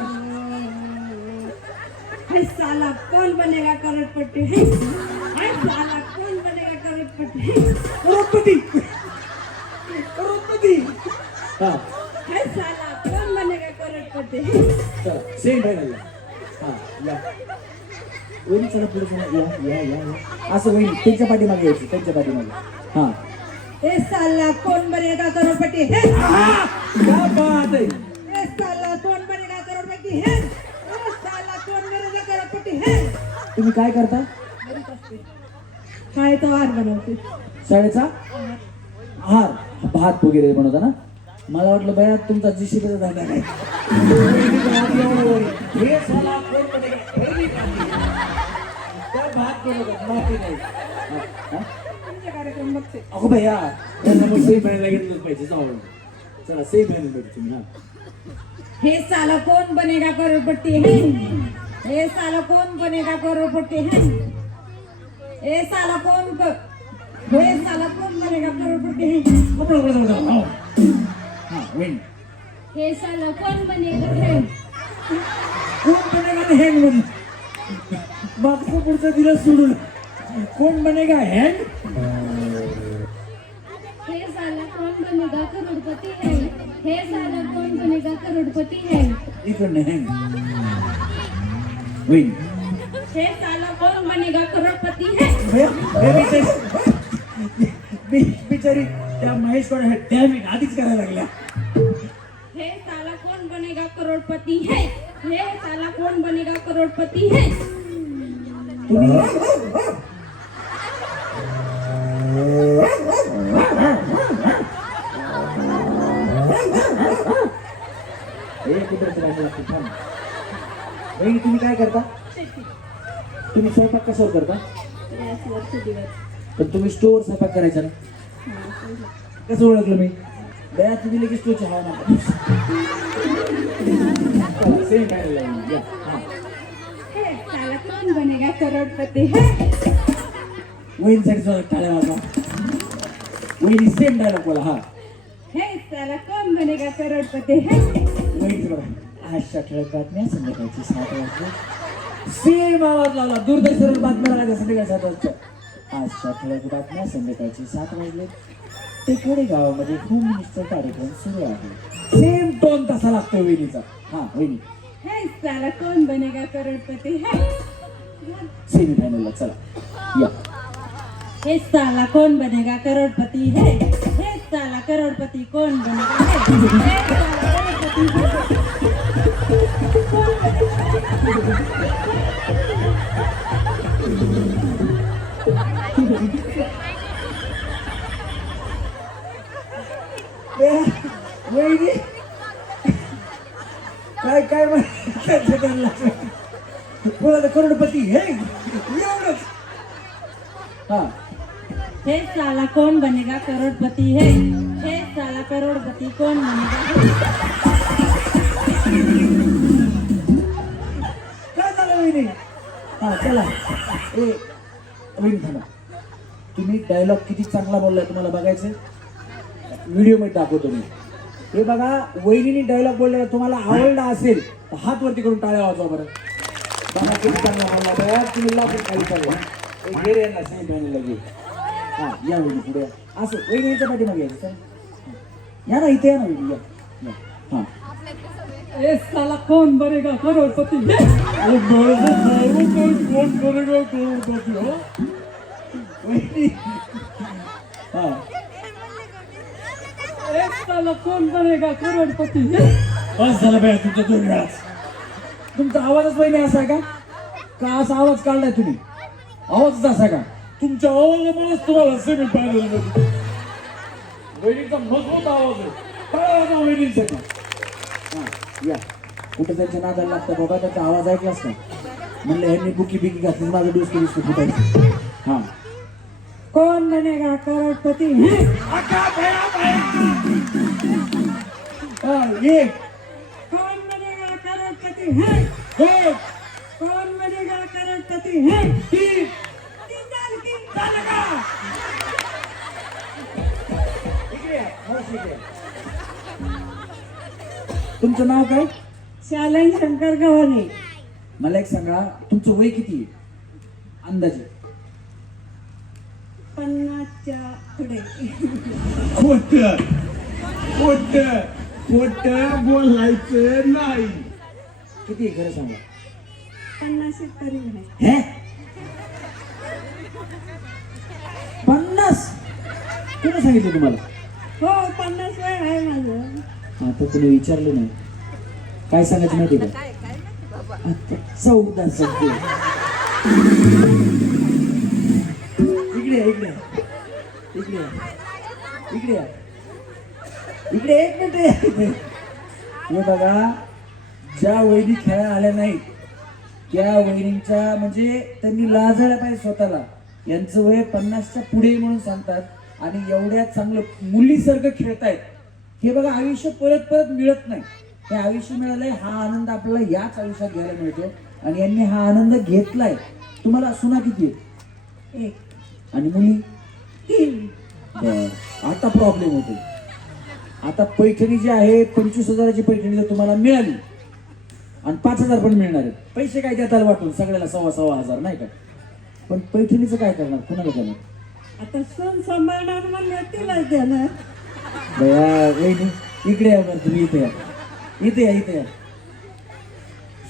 हे साला कौन बनेगा करोड़पति है हे साला कौन बनेगा करोड़पति है करोडपती हा हे साला कौन बनेगा करोड़पति है चला सेम फायनल हा या वहिनी चला पुढे चला या असं वहिनी त्यांच्या पाठीमागे यायची त्यांच्या पाठीमागे हा हे साला कौन बनेगा करोड़पति है क्या बात है हे साला कौन बनेगा करोड़पति है हे साला कौन बनेगा करोड़पति है तुम्ही काय करता काय तो हार बनवते शाळेचा हार भात वगैरे बनवता ना मला वाटलं बया तुमचा जीसीबीचा धागा काय हे साला कोण बनेगा? पहिली पार्टी. त्या भात बनवतात माती नाही हा? कार्यक्रम बघते अगो भैया त्यांना मग सेम फायनल घेतलंच पाहिजे जाऊ चला सेम फायनल भेटू तुम्ही हा हे साला कौन बनेगा करोड़पति है हे साला कौन बनेगा करोड़पति है हे साला कौन बनेगा करोड़पति है हा विन हे साला कौन बनेगा है कोण बनेगा हँग मध्ये मागचं पुढचं दिलं सोडून कोण बनेगा हँग हे साला कौन बनेगा करोड़पति है हे साला कौन बनेगा करोड़पति है इकडनं हँग विन हे साला कौन बनेगा करोड़पति है बिचारी त्या महेश कोण डॅमेज आधीच करायला लागल्या हे साला कौन बनेगा करोड़पति है हे साला कौन बनेगा करोड़पति है तुम्ही काय करता तुम्ही स्वयंपाक कशावर करता पण तुम्ही स्टोअर स्वयंपाक करायचा ना कसं ओळखलं मी दया तुम्ही लगेच स्टोअरची हवा ना सेम हे साला कौन बनेगा करोड़पति है वहिनीसाठी सुद्धा टाळ्या वाजवा. वहिनी सेम डायलॉग बोला. हा हे साला कोण बनेगा करोडपती हे वहिनी बघा. आजच्या ठळक बातम्या संध्याकाळची 7 वाजता. सेम आवाज लावला. दूरदर्शनवर बातम्या लागायच्या संध्याकाळी 7 वाजता. आजच्या ठळक बातम्या संध्याकाळची 7 वाजले. टेकडे गावामध्ये होम मिनिस्टर कार्यक्रम सुरू आहे. सेम टोन तसा लागतो वहिनीचा. हा वहिनी हे साला कोण बनेगा करोडपती हे सेमी फायनलला चला या. हे साला कौन बनेगा करोड़पति है हे साला करोड़पति कौन बनेगा हे साला करोड़पति वहिनी काय काय बोला करोडपती हे एवढंच. हा हे साला कौन बनेगा करोड़पति है हे साला करोड़पति कौन बनेगा काय झालं वहिनी. हा चला ए वहिनी थांबा. तुम्ही डायलॉग किती चांगला बोललाय तुम्हाला बघायचं व्हिडिओ मध्ये दाखवतो मी. हे बघा वहिनीने डायलॉग बोललेला तुम्हाला आवडला असेल तर हात वरती करून टाळ्या वाजवा बरं. बघा किती चांगला बोलला बघा. तुम्ही लावून खाली चालू गेले यांना सेमी फायनल लगे. हा या वहिनी पुढे असं वहिनीच्या पाठीमागे यायचं सर. या ना इथे या ना वहिनी या या. हा हे साला कौन बनेगा करोड़पति है कोण बरोबर करोडपती हो वहिनी. हा हे साला कौन बनेगा करोड़पति है बस झालं पाहिजे तुमचा दोन वेळाच. तुमचा आवाजच वहिनी असा आहे का असा आवाज काढलाय तुम्ही. आवाजच असा का तुमच्या आवाजामुळेच तुम्हाला सेमी फायनल वहिनीचा मजबूत आवाज आहे. काय आवाज वहिनीसाठी. हा या कुठे त्यांच्या नादाला लागतं बाबा. त्यांचा आवाज ऐकलाच का म्हणलं ह्यांनी बुकी बिकी घातली माझं डोसकी डिस्को फुटायचं. हा कौन बनेगा करोड़पति है ये कौन बनेगा करोड़पति है कौन बनेगा करोड़पति है तुमचं नाव काय. शालन शंकर गव्हाणे मला एक सांगा तुमचं वय किती आहे अंदाजे. 50च्या पुढे खोट खोट खोट बोलायचं नाही. किती आहे खरं सांगा. 50 तरी नाही. हे 50 कोणी सांगितलं तुम्हाला. हो 50 वय आहे माझं. आता तुम्ही विचारलं नाही काय सांगायचं माहिती का. आता 14 संपले. इकडे इकडे इकडे इकडे इकडे एक मिनिट. हे बघा ज्या वहिनी खेळायला आल्या नाहीत त्या वहिनींच्या म्हणजे त्यांनी लाजायला पाहिजे स्वतःला. यांचं वय 50च्या पुढे म्हणून सांगतात आणि एवढ्या चांगलं मुलीसारखं खेळतायत. हे बघा आयुष्य परत परत मिळत नाही. हे आयुष्य मिळालंय हा आनंद आपल्याला याच आयुष्यात घ्यायला मिळतो आणि यांनी हा आनंद घेतलाय. तुम्हाला सुना किती आहे. 1 आणि मुली 3. आता प्रॉब्लेम होतो. आता पैठणी जी आहे 25,000ची पैठणी जर तुम्हाला मिळाली आणि 5,000 पण मिळणार आहेत. पैसे काय देताल वाटून सगळ्याला 1,000 नाही का. पण पैठणीचं काय करणार कुणाला देणार. आता सण सांभाळणार म्हणलं तिलाच देणार. बया वहिनी इकडे या बरं तुम्ही इथे या इथे या इथे या.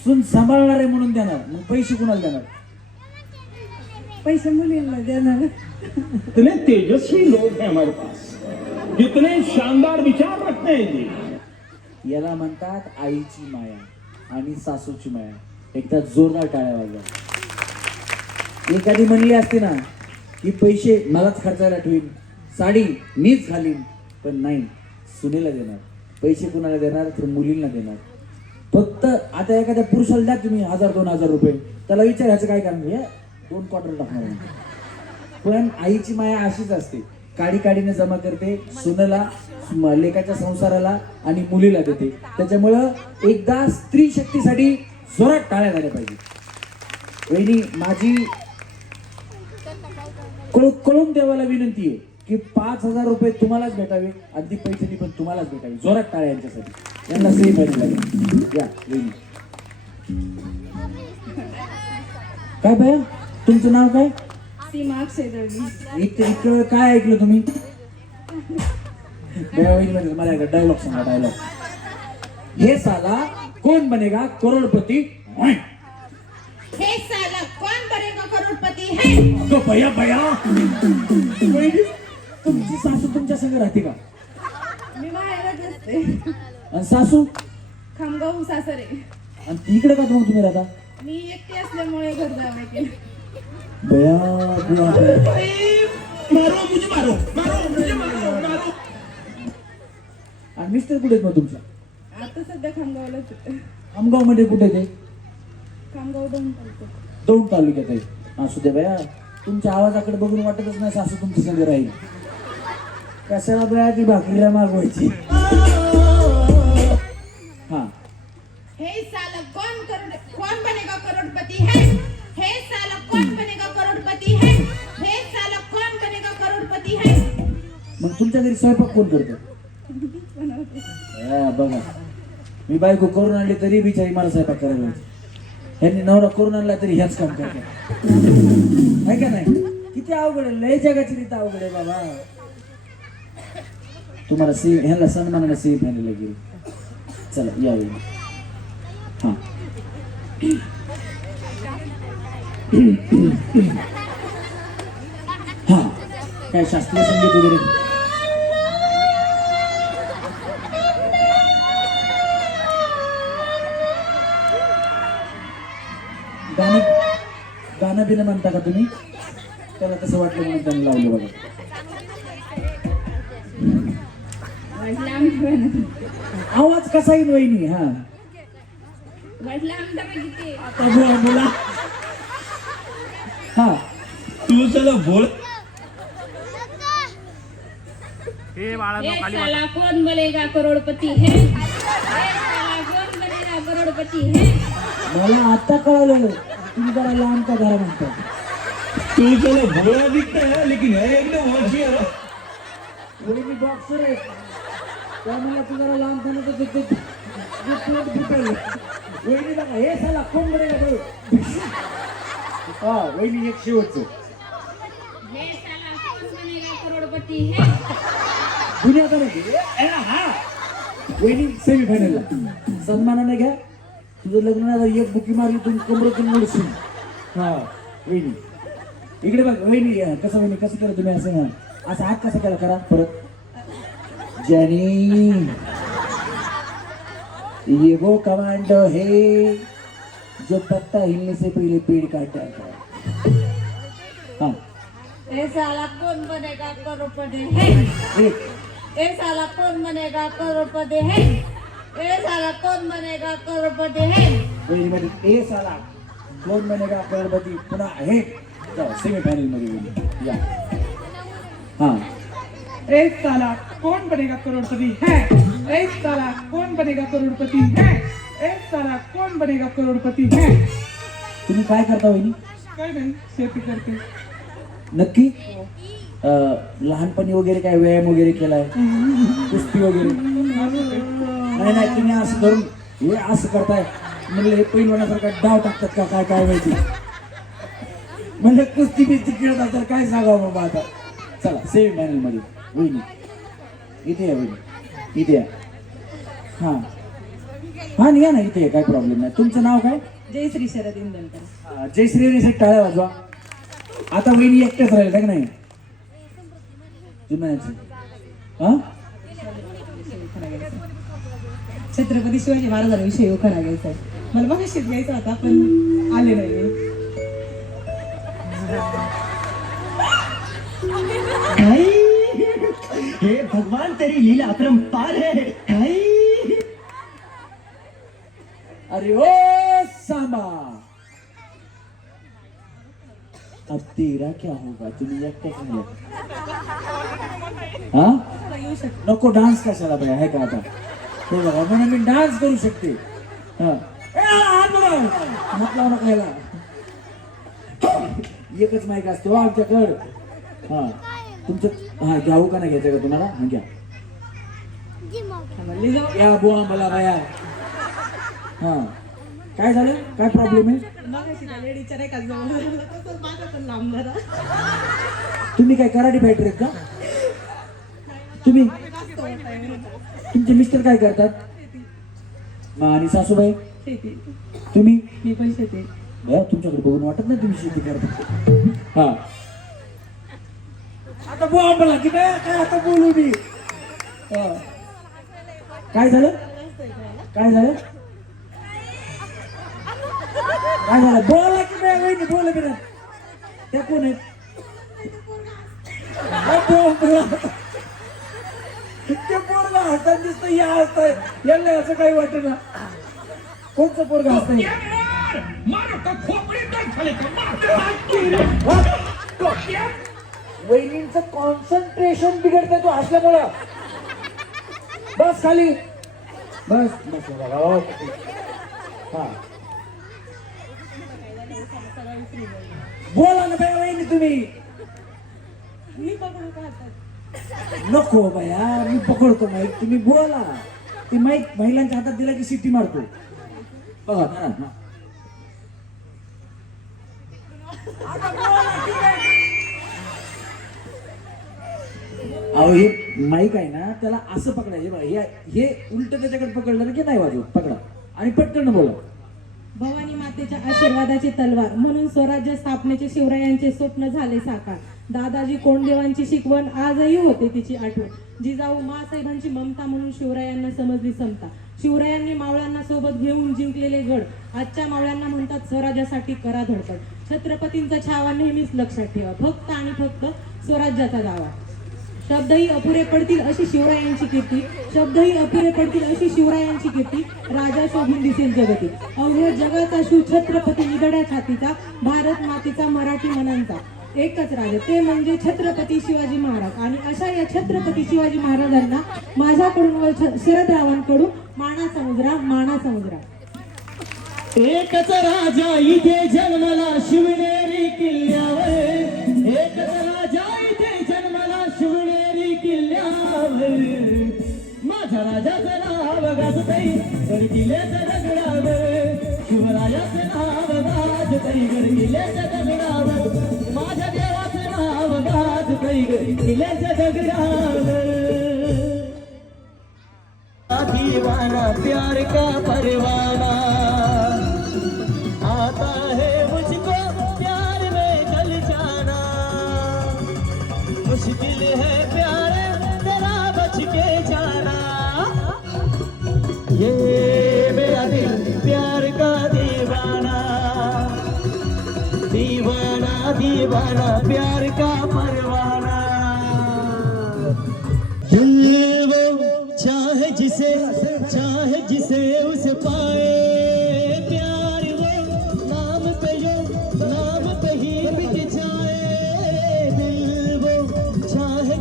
सून सांभाळणार आहे म्हणून देणार मग पैसे कुणाला देणार. पैसे मुलींना देणार. इतने तेजस्वी लोग हैं हमारे पास. कितने शानदार विचार रखते हैं जी. याला म्हणतात आईची माया आणि सासूची माया. एकदा जोरदार टाळ्या वाजवा. एखादी म्हणली असते ना की पैसे मलाच खर्चायला ठेवीन साडी मीच घालीन पण नाही सुनेला देणार. पैसे कुणाला देणार तर मुलींना देणार. फक्त आता एखाद्या पुरुषाला द्या तुम्ही 1,000-2,000 रुपये त्याला विचारायचं काय कारण हे 2 क्वार्टर टाकणार. पण आईची माया अशीच असते. काडी काडीने जमा करते सुनेला लेकाच्या संसाराला आणि मुलीला देते. त्याच्यामुळं एकदा स्त्री शक्तीसाठी जोरात टाळ्या झाल्या पाहिजे. वहिनी माझी कळून देवाला विनंती आहे की 5,000 रुपये तुम्हालाच भेटावे आणि ती पैठणी पण तुम्हालाच भेटावी. जोरात टाळ्या यांच्यासाठी. यांना सेमी फायनल लागेल. या वहिनी. काय भया तुमचं नाव काय? सीमा अक्षय दळवी. इतकं वेळ काय ऐकलं तुम्ही? भया वहिनी म्हणजे मला एकदा डायलॉग सांगा. डायलॉग. हे साला कोण बनेगा करोडपती. हे साला कौन बनेगा करोड़पति है? अगं भया भया वहिनी, तुमची सासू तुमच्या संग राहते का? मी बाहेरच असते. आणि सासू खामगाव सासरे. आणि इकडे का मग तुम्ही राहता? मी एकटी असल्यामुळे घर जावं केलं. भया आणि मिस्टर कुठे आहेत मग तुमच्या? आता सध्या खामगावलाच होते. आमगाव मध्ये कुठे ते? खामगाव दोन तालुक्यात. दौंड तालुक्यात आहे. असू दे भया, तुमच्या आवाजाकडे बघून वाटतच नाही सासू तुमची संग राहील. कशाला बया ती भाकरीला मागवायची. हा. हे साला कौन बनेगा करोड़पति है? हे साला कौन बनेगा करोड़पति है? हे साला कौन बनेगा करोड़पति है? मग तुमच्या घरी स्वयंपाक कोण करतं? बघा, मी बायको करून आणली तरी बिचारी मला स्वयंपाक करायला लावायची. ह्यांनी नवरा करून आणला तरी ह्याच काम करतात. आहे का नाही? किती अवघड आहे. लय जगाची रीत अवघड आहे बाबा. तुम्हाला ह्याला सन्मानाने सेम फायनल गेली. चला यावेळी. हा. हा काय शास्त्रीय संगीत वगैरे? गाणं बिणं म्हणता का तुम्ही? त्याला कसं वाटलं म्हणून त्यांनी लावलं बघा. आवाज कसा येईल वहिनी? हा आता बोला. हा तू चला बोल. हे साला कौन बनेगा करोड़पति है? हे साला कौन बनेगा करोड़पति है? मला आता कळालं तुम्ही जरा लांब का घरा म्हणता. तू चला भोला दिखता है लेकिन है एकदम होशियार. वहिनी बॉक्सर आहे त्यामुळे तू जरा लांब खाणं तर वहिनी बघा. हे साला कोण बनेगा करोड. हा वहिनी एक शेवटचं. हे साला कौन बनेगा करोड़पति है? दुनिया नाही. हा वहिनी सेमी फायनलला सन्मानाने घ्या. तुझं लग्न झालं एक बुकी मारली तुम्ही कमरेतून मोडशील. हा वहिनी इकडे बघ. वहिनी कसं वहिनी कसं केलं तुम्ही असं ना असं हात कसा केला करा परत. जॅनी ये वो कमांडो है जो पत्ता हिलने से पहले पेड़ काटता है. हाँ हे साला कौन बनेगा करोड़पति है? एक. हे साला कौन बनेगा करोड़पति है? हे साला कौन बनेगा करोड़पति है? वहिनी मध्ये ए साला कोण बनेगा करोडपती. पुन्हा हे सेमी फायनल मध्ये वहिनी या. हाँ एक साला कौन बनेगा करोड़पति है? एक साला कौन बनेगा करोड़पति है? एक साला कौन बनेगा करोड़पति है? तुम्ही काय करता वहिनी? काय नाही, शेती करते. नक्की? लहानपणी वगैरे काय व्यायाम वगैरे केलाय? कुस्ती वगैरे? नाही नाही तुम्ही असं करून हे असं करताय म्हणलं हे पैलवानासारखा डाव टाकतात का काय काय माहिती. म्हणजे कुस्ती बिस्ती खेळतात तर काय सांगावं बाबा आता. चला सेमी फायनल मध्ये वहिनी इथे या. वहिनी इथे या. हा हा निघा ना इथे काय प्रॉब्लेम नाही. तुमचं नाव काय? जयश्री शरद इंदलकर. जयश्री रे टाळ्या वाजवा. आता वहिनी एकटेच राहील का नाही? हा छत्रपती शिवाजी महाराजांविषयी उखाणा घ्यायचा आहे. मला बघाशीच घ्यायचा होता पण आले नाही. हे भगवान तेरी लीला अपरंपार है. अरे ओ सांबा अब तेरा क्या होगा. तुम्ही एकटेच नाही. हा नको डान्स कशाला बाय आहे का आता. हो बघा म्हणून मी डान्स करू शकते. हा हात लावू नका याला. एकच माईक असतो आमच्याकडं. हा तुमचं हा घ्यावं का नाही घ्यायचं का तुम्हाला? हा घ्या या बुवा मला बाया. हा काय झालं? काय प्रॉब्लेम आहे? तुम्ही काय कराटे फायटर आहेत का? तुम्ही तुमचे मिस्टर काय करतात? आणि सासूबाई? तुम्ही? मी पण शेती. तुमच्याकडे बघून वाटत नाही तुम्ही शेती करता. हा आता बुवा मला की काय काय आता बोलू मी. काय झालं? काय झालं? काय झालं? बोला की नाही वहिनी, बोला की नाही. त्या कोण आहेत? ते पोरगा हसतात दिसतं, या हसताय. यांना असं काही वाटत ना. कोणचं पोरगा हसताय? वहिनींचं कॉन्सन्ट्रेशन बिघडतंय तो हसल्यामुळं. बस खाली बस बस हा बोला ना बाया वहिनी तुम्ही. नको बाया मी पकडतो माईक, तुम्ही बोला. ती माईक महिलांच्या हातात दिला की सिटी मारतो. बघा ना ना. अहो हे माईक आहे ना त्याला असं पकडायचे बघा. हे उलट त्याच्याकडे पकडलं की नाही वाजवत. पकडा आणि पटकन बोला. भवानी मातेच्या आशीर्वादाची तलवार म्हणून स्वराज्य स्थापनेचे शिवरायांचे स्वप्न झाले साकार. दादाजी कोंडदेवांची शिकवण आजही होते तिची आठवण. जिजाऊ मासाहेबांची ममता म्हणून शिवरायांना समजली समता. शिवरायांनी मावळ्यांना सोबत घेऊन जिंकलेले गड आजच्या मावळ्यांना म्हणतात स्वराज्यासाठी करा धडपड. छत्रपतींचा छावा नेहमीच लक्षात ठेवा. फक्त आणि फक्त स्वराज्याचा दावा. शब्दही अपुरे पडतील अशी शिवरायांची कीर्ती. शब्दही अपुरे पडतील अशी शिवरायांची कीर्ती. राजा शोभून दिसेल जगती. अवघ्या जगाचा शिव छत्रपती निधड्या छातीचा. भारत मातेचा मराठी मनांचा एकच राजा ते म्हणजे छत्रपती शिवाजी महाराज. आणि अशा या छत्रपती शिवाजी महाराजांना माझ्याकडून व शरदरावांकडून माना समुद्रा माना समुद्रा. एकच राजा इथे जन्मला शिवनेरी किल्ल्यावर. एकच राजा इथे जन्मला शिवनेरी किल्ल्यावर. माझ्या राजाचं नाव गाजतई गडकिल्ल्याच्या दगडावर. शिवरायाचं नाव गाजतई गडकिल्ल्याच्या दगडावर. माझ्या देवाचं नाव गाजतई गडकिल्ल्याच्या दगडावर. दीवाना प्यार का परवाना आता है मुझको प्यार में जल जाना. मुश्किल है प्यार तेरा बच के जाना. ये मेरा दिल प्यार का दीवाना. दीवाना दीवाना प्यार का परवाना. दिल वो चाहे जिसे उसे पाए. प्यार वो नाम पे ही मिट जाए. दिल वो चाहे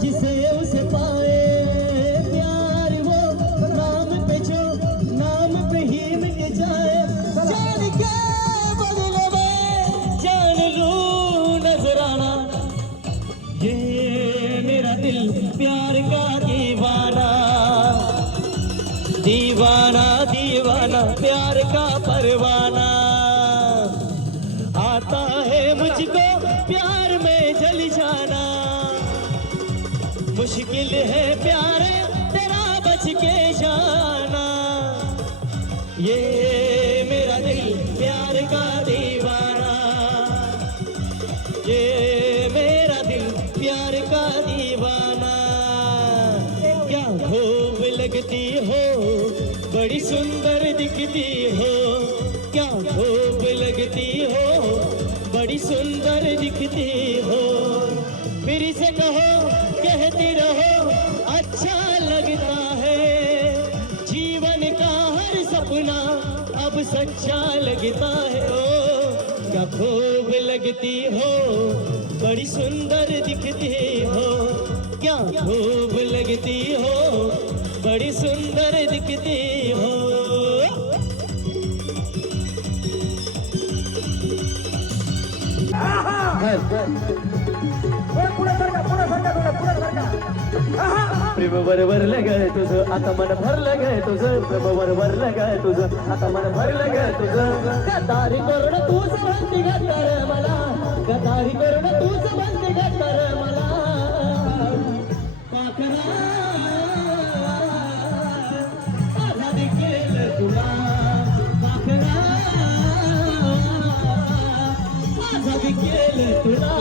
जिसे उसे पाए. प्यार वो नाम पे ही मिट जाए. जान के बदले में जान लूं नजराना. ये मेरा दिल प्यार का दीवाना. दीवाना दीवाना प्यार का परवाना. आता है मुझको प्यार में जल जाना. मुश्किल है प्यार तेरा बच के जाना. ये मेरा दिल प्यार का दीवाना. ये मेरा दिल प्यार का दीवाना. क्या खूब लगती हो बड़ी सुंदर दिखती हो. क्या खूब लगती हो बड़ी सुंदर दिखती हो. फिर से कहो कहती रहो अच्छा लगता है. जीवन का हर सपना अब सच्चा लगता है. ओ क्या खूब लगती हो बड़ी सुंदर दिखती हो. क्या खूब लगती हो बड़ी सुंदर दिखती हो. प्रेम भरलं ग तुझं आता मन भरलं ग तुझं प्रेम भरलं ग तुझं आता मन भरलं ग तुझं गदारी करून तूच म्हणते गद्दार मला गदारी करून तूच म्हणते गद्दार मला पाखरा आझादी केलं तुला पाखरा आझादी केलं तुला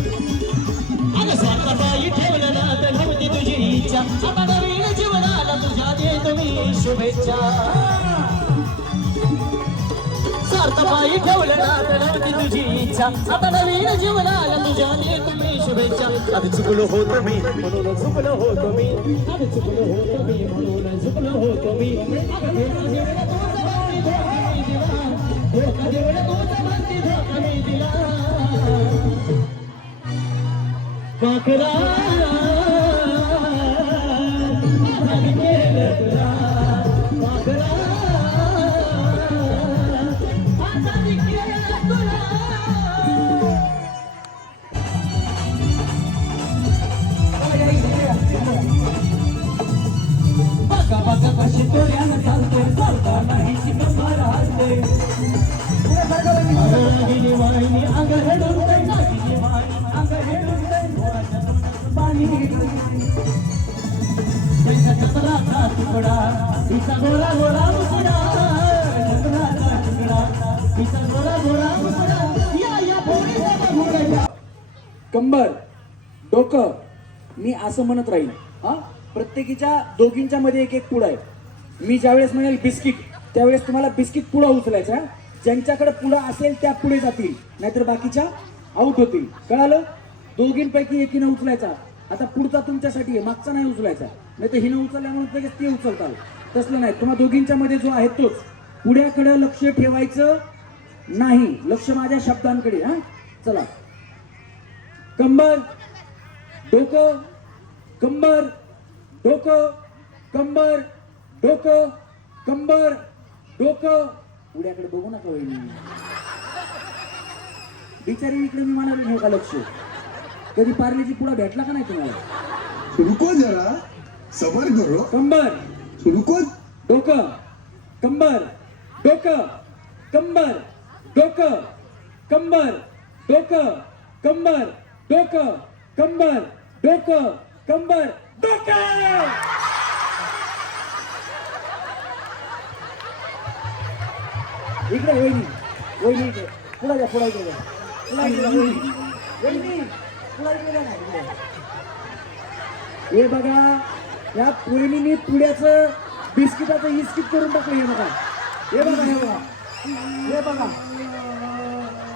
अगं स्वतःबाई ठेवलं ना तर नव्हती तुझी इच्छा आता नवीन जीवनाला तुझ्या देतो मी शुभेच्छा स्वार्थबाई ठेवलं ना तर नव्हती तुझी इच्छा आता नवीन जीवनाला तुझ्या देतो मी शुभेच्छा आधी चुकलो होतो मी म्हणून चुकलो होतो मी आधी चुकलो होतो मी म्हणून चुकलो होतो मी धोका देऊन तूच म्हणती धोका मी दिला पाखरा आझादी केलं तुला पाखरा आझादी केलं तुला बघा बघा कशी तोऱ्यानं चालते चालता नाही शिकंबार हलते नागिनी वाहिनी अंग हेडून जाई नागिनी वाहिनी अंग हेडून जाई मोराच्या तोंडातून पाणी त्यांच्या चंद्राचा तुकडा तिचा गोरा गोरा मुकडा चंद्राचा तुकडा तिचा गोरा गोरा मुकडा या पोरीचा बघूया कंबर डोकं मी असं म्हणत राहील हा प्रत्येकीच्या दोघींच्या मध्ये एक एक पुडा आहे मी ज्यावेळेस म्हणेल बिस्किट त्यावेळेस तुम्हाला बिस्किट पुडा उचलायचा ज्यांच्याकडे पुडा असेल त्या पुढे जातील नाहीतर बाकीच्या आउट होतील कळालं दोघींपैकी एकीनं उचलायचा आता पुढचा तुमच्यासाठी आहे मागचा नाही उचलायचा नाही तर हिनं उचलल्यामुळे लगेच ते उचलताल तसलं नाही तुम्हा दोघींच्या मध्ये जो आहे तोच पुढ्याकडे लक्ष ठेवायचं नाही लक्ष माझ्या शब्दांकडे हा चला कंबर डोकं कंबर डोकं कंबर डोकं कंबर डोकं पुढ्याकडे बघू नका वहिनी बिचारी इकडे मी म्हणाले ठेव का लक्ष कधी पार्लेची पुढा भेटला का नाही तुम्हाला रुको जरा सबर करो कंबर रुको डोकं कंबर डोकं कंबर डोकं कंबर डोकं कंबर डोकं कंबर डोकं कंबर डोकं इकडे वहिनी वहिनी इकडे पुढा द्या पुढा इकडे पुढा इकडे वहिनी वहिनी पुढा इकडे द्या ना इकडे हे बघा या वहिनीने पुढ्याचं बिस्किटाचं इस्किट करून टाकलं हे बघा हे बघा हे बघा हे बघा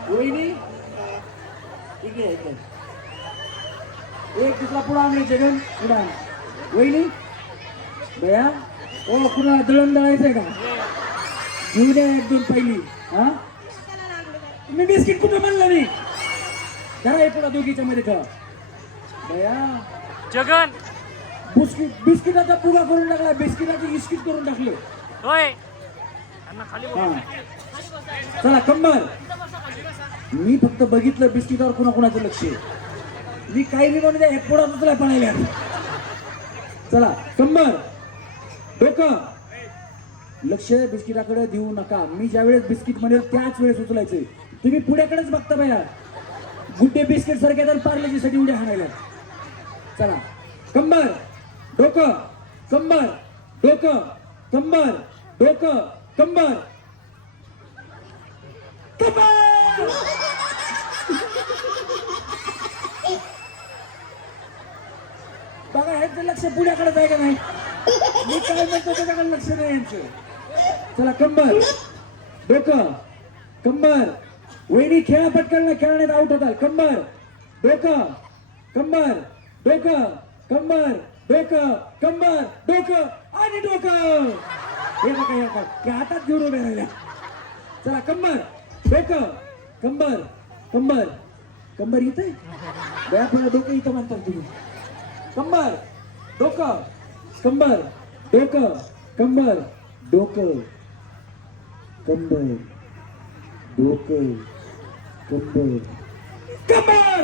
वहिनी इकडे इकडे एक दुसरा पुढा आणले जगन पुढा वहिनी बया ओ कुणाला दळण दळायचंय का घेऊ द्या एक दोन पहिली हा मी बिस्किट कुठं म्हणलं मी जरा हे पुढा दोघीच्या मध्ये ठेवा बया जगन बिस्किटाचा पुडा करून टाकला बिस्किटाचे इस्किट करून टाकले होय हा चला कंबर मी फक्त बघितलं बिस्किटावर कुणाकुणाचं लक्ष आहे. मी काही नाही म्हणून एक पुढा दुसरा पडायला चला कंबर डोकं लक्ष बिस्किटाकडे देऊ नका मी ज्यावेळेस बिस्किट म्हणेल त्याच वेळेस उचलायचंय तुम्ही पुढ्याकडेच बघता बाया गुड्डे बिस्किट सारख्या तर पार्लेजी साठी उड्या हाणायला चला कंबर डोकं कंबर डोकं कंबर डोकं कंबर कंबर बघा ह्यांचं लक्ष पुढ्याकडे आहे का नाही मी काय म्हणतो त्याच्याकडे लक्ष नाही यांचं चला कंबर डोकं कंबर वहिनी खेळा पटकन खेळण्यात आउट होतात कंबर डोकं कंबर डोकं कंबर डोकं कंबर डोकं आणि डोकं हे बघा हे बघा ते हातात घेऊन उभे राहिल्या चला कंबर डोकं कंबर कंबर कंबर इथे बया पुढे डोकं इथं म्हणतात तुम्ही कंबर डोकं कंबर डोकं कंबर डोकं कंबर डोकं कंबर कंबर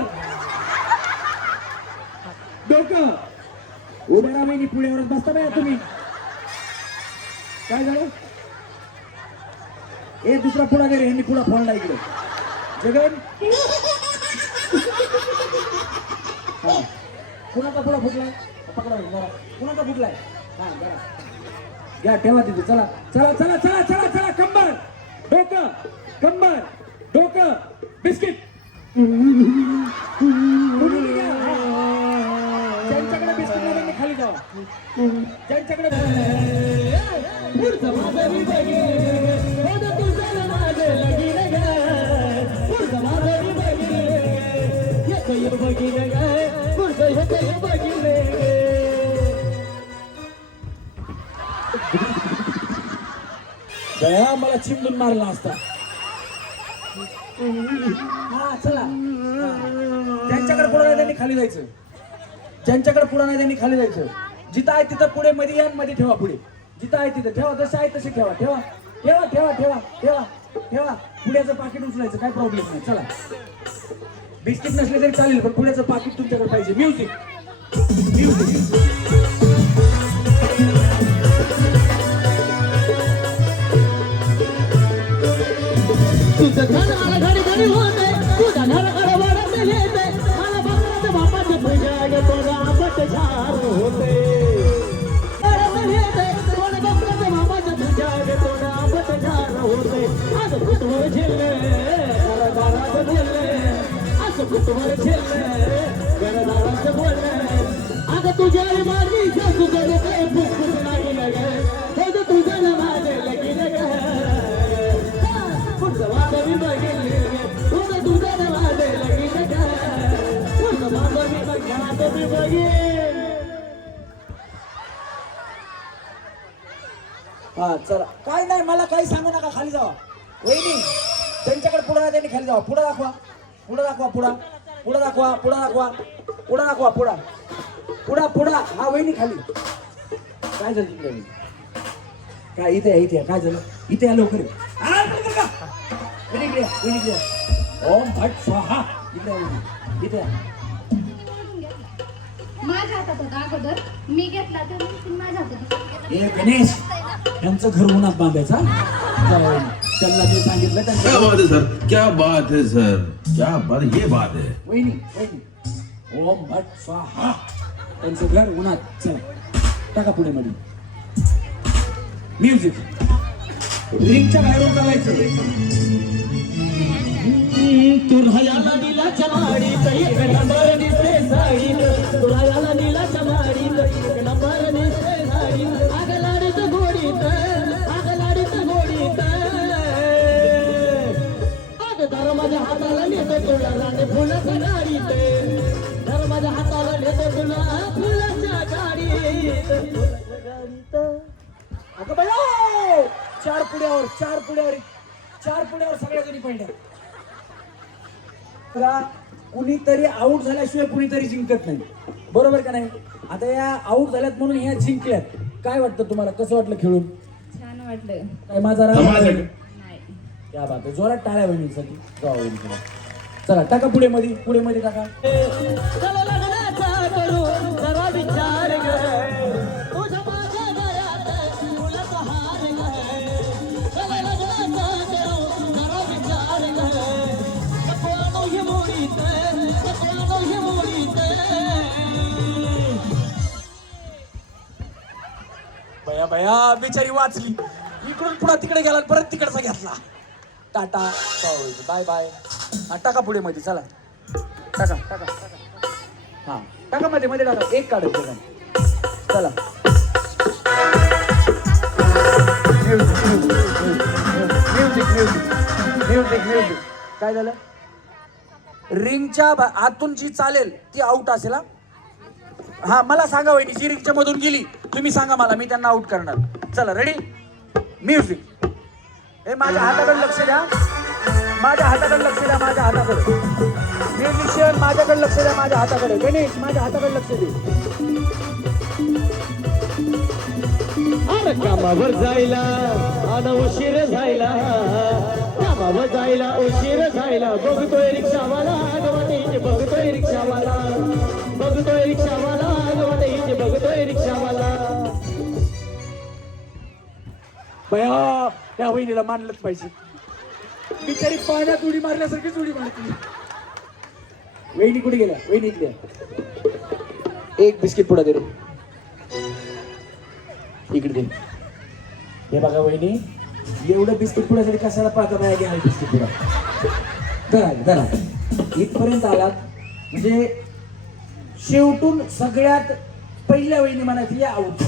डोकं. उभे राहा वहिनी, पुढ्यावरच बसता बाया तुम्ही. काय झालं? ए दुसरा पुढा गेले, ह्यांनी पुढा फोडला इकडे. जगन हा कुणाचा पुढा फुटलाय? पकडा जरा. कुणाचा फुटलाय? हा जरा घ्या, ठेवा तिथे. चला चला चला चला चला चला. कंबर डोकं कंबर डोकं बिस्किट. ज्यांच्याकडे बिस्किट नाही त्यांनी खाली जावा. ज्यांच्याकडे पुढचं माझं मी बघितलं, होतं तुझं माझं लगीन ग. पुढचं माझं मी बघितलं, येतं बघितलं ग. पुढचं येतं बघितलं. दया मला चिमडून मारला असता. हा चला. ज्यांच्याकडे पुढे नाही त्यांनी खाली जायचं. ज्यांच्याकडे पुढे नाही त्यांनी खाली जायचं. जिथं आहे तिथं पुढे मध्ये या, मध्ये ठेवा. पुढे जिथं आहे तिथं ठेवा. जसे आहे तसे ठेवा. ठेवा ठेवा ठेवा ठेवा ठेवा ठेवा. पुढ्याचं पाकिट उचलायचं, काय प्रॉब्लेम नाही. चला बिस्किट नसले तरी चालेल, पण पुढ्याचं पाकिट तुमच्याकडे पाहिजे. Music music. तुझं घर मला घडी घडी होते, तुझा घर वाढत येते. मला बापाचं बापाचं तुझ्या येतो गापट झार होते. वाढत येते, कोण बापाचं बापाचं तुझ्या येतो गापट झार होते. आज कुठवर झेलले घरदाराचं बोलले, आज कुठवर झेलले घरदाराचं बोलले. अगं तुझ्या माझी सासू करते फुकफुक नाही लगे, हो तुझं ना माझे लगीन ग. पुढचं माझं मी बघितलं, तुझं तुझं ना माझे लगीन ग. पुढचं माझं मी बघ्यात मी बघेन. हा चला. काय नाही, मला काही सांगू नका. खाली जावा वहिनी. त्यांच्याकडे पुढे नाही त्यांनी खाली जावा. पुढे दाखवा, पुढे दाखवा. पुढा पुढे दाखवा, पुढे दाखवा, पुढे दाखवा. पुढा पुढा पुढा. हा वहिनी खाली. काय झालं तिकडे? काय इथे इथे या. काय झालं? इथे या लवकर. इकडे इकडे. ओम भट स्वाहा. इकडे इथे या. माझ्या हातात होता अगोदर, मी घेतला तर माझ्या हातात. ए गणेश, यांचं घर उन्हात बांधायचा. त्यांना मी सांगितलं. क्या बात है सर, क्या बात है सर, क्या बात, ये बात है. वहिनी वहिनी. ओम भट स्वाहा. त्यांचं घर उन्हात. चला टाका पुढे मध्ये. म्युझिक. रिंगच्या बाहेरून चालायचं. तुला याला दिला चमाडीत एक नंबर दिसते साडीत. तुला याला दिला चमाडीत एक नंबर दिसते साडीत. आग लाडीत गोडीत, आग लाडीत गोडीत. आग धर माझ्या हाताला नेतो तुला राणे फुलाच्या गाडीत. धर माझ्या हाताला नेतो तुला फुलाच्या गाडीत. फुलाच्या गाडीत. अगं बायो, चार पुड्यावर चार पुड्यावर चार पुड्यावर सगळ्या जणी पडल्या. कुणीतरी आऊट झाल्याशिवाय कुणीतरी जिंकत नाही, बरोबर का नाही? आता या आऊट झाल्यात म्हणून ह्या जिंकल्यात. काय वाटतं तुम्हाला? कसं वाटलं खेळून? छान वाटलं. काय माझा राग समाधान. नाही. या बात आहे. जोरात टाळ्या बहिणीसाठी. चला टाका पुढे मध्ये टाका. चला लग्नाचा करू जरा विचार ग. तुझ्या माझ्या गळ्यात फुलाचा हार ग. चला लग्नाचा करू जरा विचार ग. नको आणू ही मोडीत, नको आणू ही मोडीत. बया बया बिचारी वाचली. इकडून पुढे तिकडे गेला, परत तिकडचा घेतला. टाटा बाय बाय. हा टाका पुढे मध्ये. चला टाका टाका हा टाका मध्ये टाका. एक काढ. चला म्युझिक. काय झालं? रिंगच्या आतून जी चालेल ती आउट असेल. हा मला सांगा वहिनी, जी रिंगच्या मधून गेली तुम्ही सांगा मला, मी त्यांना आउट करणार. चला रेडी. म्युझिक. हे माझ्या हाताकडे लक्ष द्या, माझ्या हाताकडे लक्ष द्या, माझ्या हाताकडे. म्युझिशियन माझ्याकडे लक्ष द्या, माझ्या हाताकडे. गणेश माझ्या हाताकडे लक्ष दे. अरे कामावर जायला आणि उशीर झायला, कामावर जायला उशीर झायला. बघतोय रिक्षावाला गवतीचे, बघतोय रिक्षावाला, बघतोय रिक्षावाला गवतीचे, बघतोय रिक्षावाला. बया त्या वहिनीला मानलंच पाहिजे. बिचारी पाण्यात उडी मारल्यासारखीच उडी मारते. वहिनी कुठे गेल्या? वहिनी इथल्या. एक बिस्किट पुडा दे रे. इकडे दे. हे बघा वहिनी, एवढं बिस्किट पुड्यासाठी कशाला पाहता बाया घ्या बिस्किट पुडा. धरा धरा. इथपर्यंत आलात म्हणजे शेवटून सगळ्यात पहिल्या वहिनी म्हणायची या आऊट.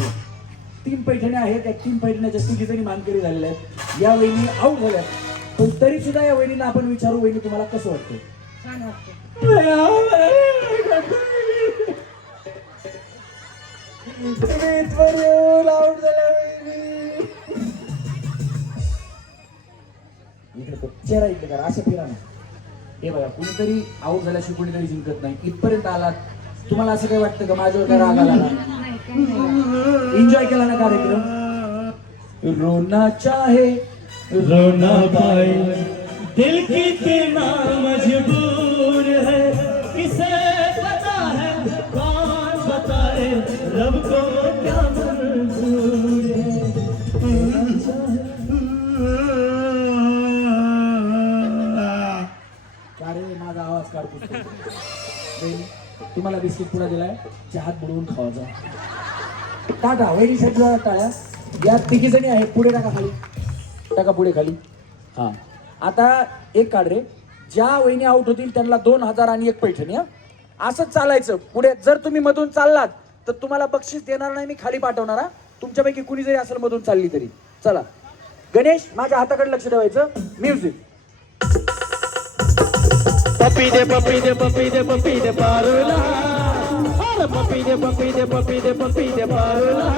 3 पैठण्या आहेत, त्या 3 पैठण्याच्या 3 जणी मानकरी झालेल्या आहेत. या वहिनी आऊट झाल्यात, पण तरी सुद्धा या वहिनीला आपण विचारू, वहिनी तुम्हाला कसं वाटतं? छान वाटतं. इकडे चेहरा इकडे करा, असं फिरा ना. हे बघा, कुणीतरी आऊट झाल्याशी कुणीतरी जिंकत नाही. इथपर्यंत आलात, तुम्हाला असं काय वाटतं का माझ्यावर काय राग आला? एन्जॉय केला ना कार्यक्रम? रोना चाहे रोना पाए दिल कितना मजबूर है, किसे पता है कौन बताए रब को क्या मंजूर है. अरे माझा आवाज काढतो. तुम्हाला बिस्किट पुडा दिलाय, चहात बुडवून खावायचा. टाटा वहिनी साठी टाळ्या. या 3 जणी आहेत, पुढे टाका खाली, टाका पुढे खाली. हा आता एक काढ रे. ज्या वहिनी आउट होतील त्यांना 2000 आणि 1 पैठणी. असंच चालायचं पुढे. जर तुम्ही मधून चाललात तर तुम्हाला बक्षीस देणार नाही, मी खाली पाठवणार. तुमच्यापैकी कुणी जरी असेल मधून चालली तरी. चला गणेश माझ्या हाताकडे लक्ष ठेवायचं. म्युझिक. पप्पी दे पप्पी दे पप्पी दे पप्पी दे पारुला, अरे पप्पी दे पप्पी दे पप्पी दे पप्पी दे पारुला.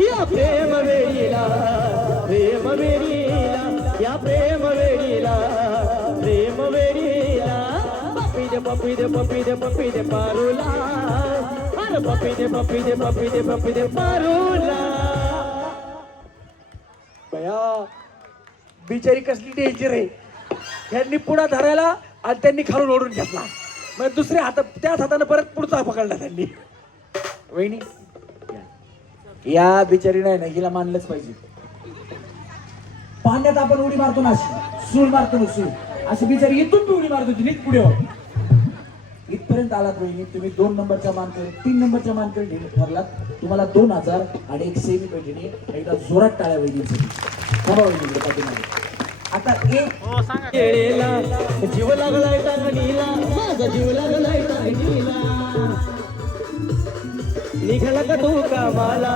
या प्रेम वेळीला, प्रेम वेळीला, या प्रेम वेळीला, प्रेम वेळीला. पप्पी दे पप्पी दे पप्पी दे पप्पी दे पारुला, अरे पप्पी दे पप्पी दे पप्पी दे पप्पी दे पारुला. बया बिचारी कसली डेंजर आहे. यांनी पुढा धरायला आणि त्यांनी खालून ओढून घेतला. मग दुसऱ्या हातात, त्याच हाताने परत पुढचा पकडला त्यांनी. वहिनी या बिचारी नाही ना, हिला मानलंच पाहिजे. पाण्यात आपण उडी मारतो ना, अशी सूळ मारतो ना, सूळ अशी बिचारी इथून बी उडी मारतो. ती नीट पुढे इथपर्यंत आलात वहिनी. तुम्ही 2 नंबरच्या मानकरी, 3 नंबरच्या मानकरी ठरलात. तुम्हाला 2000 आणि 1 सेमी पैठणी. एकदा जोरात टाळ्या वहिनीसाठी. थांबा वहिनी पाठीमागे. आता एक येळेला जीव लागलाय टांगणीला, माझा जीव लागलाय टांगणीला. निघाला का तू कामाला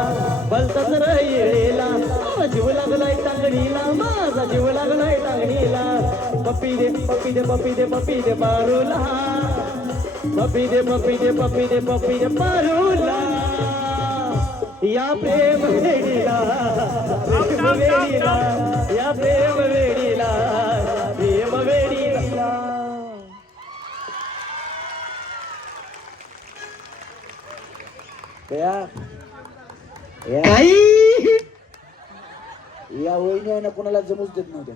भलताच र येळेला, माझा जीव लागलाय टांगणीला, माझा जीव लागलाय टांगणीला. पप्पी दे पप्पी दे पप्पी दे पप्पी दे पारुला, पप्पी दे पप्पी दे पप्पी दे पप्पी दे पारुला. या प्रेम वेळीला, प्रेम वेळीला, या प्रेम वेळीला, प्रेम वेळीला. या वहिनी आहे ना कोणाला जमूच देत नव्हत्या.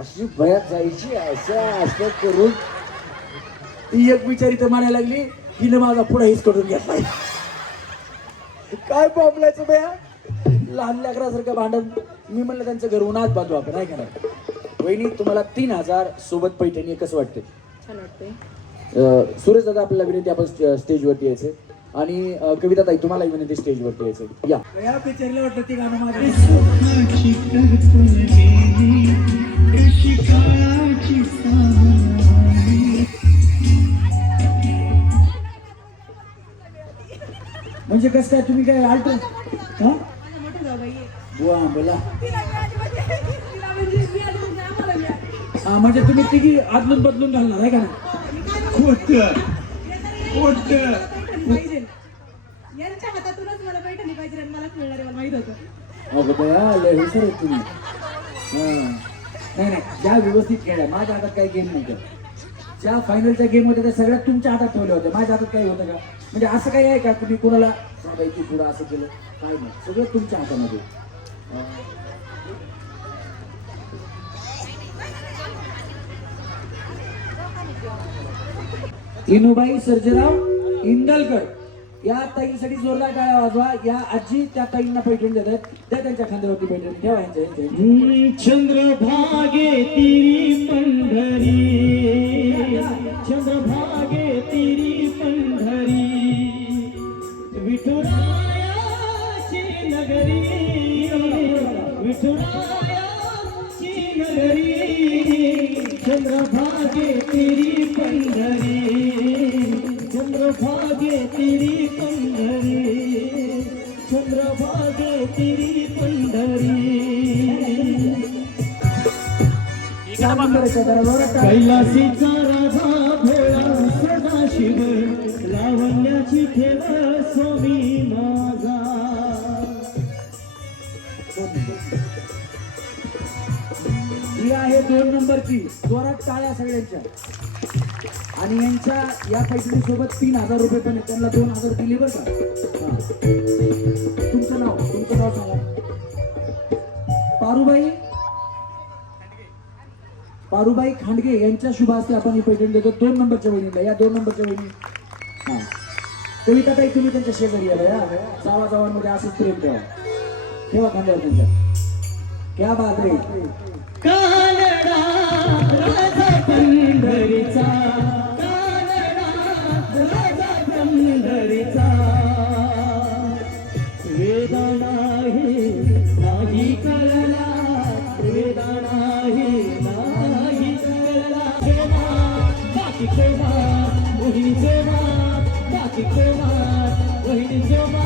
अशी भयात जायची असं करून. ती एक बिचारी तर म्हणायला लागली, हिने माझा पुढे हिच करून घेतलाय. काय बोंबलायचं बया, लहान लेकरासारखं भांडण. मी म्हणलं त्यांचं घर उन्हात बांधू आपण, नाही का. वहिनी तुम्हाला 3000 सोबत पैठणी. कसं वाटतंय? छान वाटतंय. सुरेश दादा आपल्याला विनंती, आपण स्टेजवरती यायचे. आणि कविता ताई तुम्हाला विनंती स्टेजवरती यायचं. या बिचारीला वाटतं ती गाणं माझं. म्हणजे कसं काय, तुम्ही काय आलतो? बोला. म्हणजे तुम्ही तिघी आदलून बदलून घालणार आहे का? यांच्या हातातूनच मला पैठणी पाहिजे आणि मलाच मिळणार आहे, मला माहित होतं. अगं बया लय हुशार आहे तुम्ही. नाही नाही, ज्या व्यवस्थित खेळा. माझ्या हातात काही गेम नाही का. ज्या फायनलच्या गेम होत्या त्या सगळ्यात तुमच्या हातात ठेवल्या होत्या, माझ्या हातात काही होतं का? म्हणजे असं काही आहे का तुम्ही कोणाला बाईची पुढं असं केलं? काय नाही, सगळं तुमच्या हातामध्ये. इनुबाई सर्जेराव इंदलकर या ताईंसाठी जोरदार टाळ्या वाजवा. या आजी त्या ताईंना पैठण देतात, त्या त्यांच्या खांद्यावरती पैठण ठेवा. यांच्या चंद्रभागे तिरी पंढरी, चंद्रभागे तिरी पंढरी, विठुरायाची नगरी, विठुरायाची नगरी, चंद्रभागे तिरी पंढरी, चंद्रभागे तिरी पंढरी, चंद्रभागे तिरी पंढरी. कैलासीचा राजा भोळा सदाशिव, लावण्याची ठेव स्वामी माझा. ही आहे 2 नंबरची. जोरात टाळ्या सगळ्यांच्या. आणि यांच्या या पैठणी सोबत 3,000 रुपये पण आहेत. त्यांना 2,000 दिले बरं का. तुमचं नाव सांगा. पारुबाई खांडगे यांच्या शुभ हस्ते आपण ही पैठणी देतो 2 नंबरच्या वहिनीला. या 2 नंबरच्या वहिनी. हा, कविता ताई तुम्ही त्यांच्या शेजारी या. जावाजावांमध्ये असंच प्रेम ठेवा. ठेवा खांद्यावर त्यांच्या. क्या बात रे. कानडा राजा पंढरीचा, कानडा राजा पंढरीचा, वेदा नाही कळला, वेदा नाही कळला. बाकी कोमा मोहिनी जोमा, बाकी कोमा मोहिनी जोमा.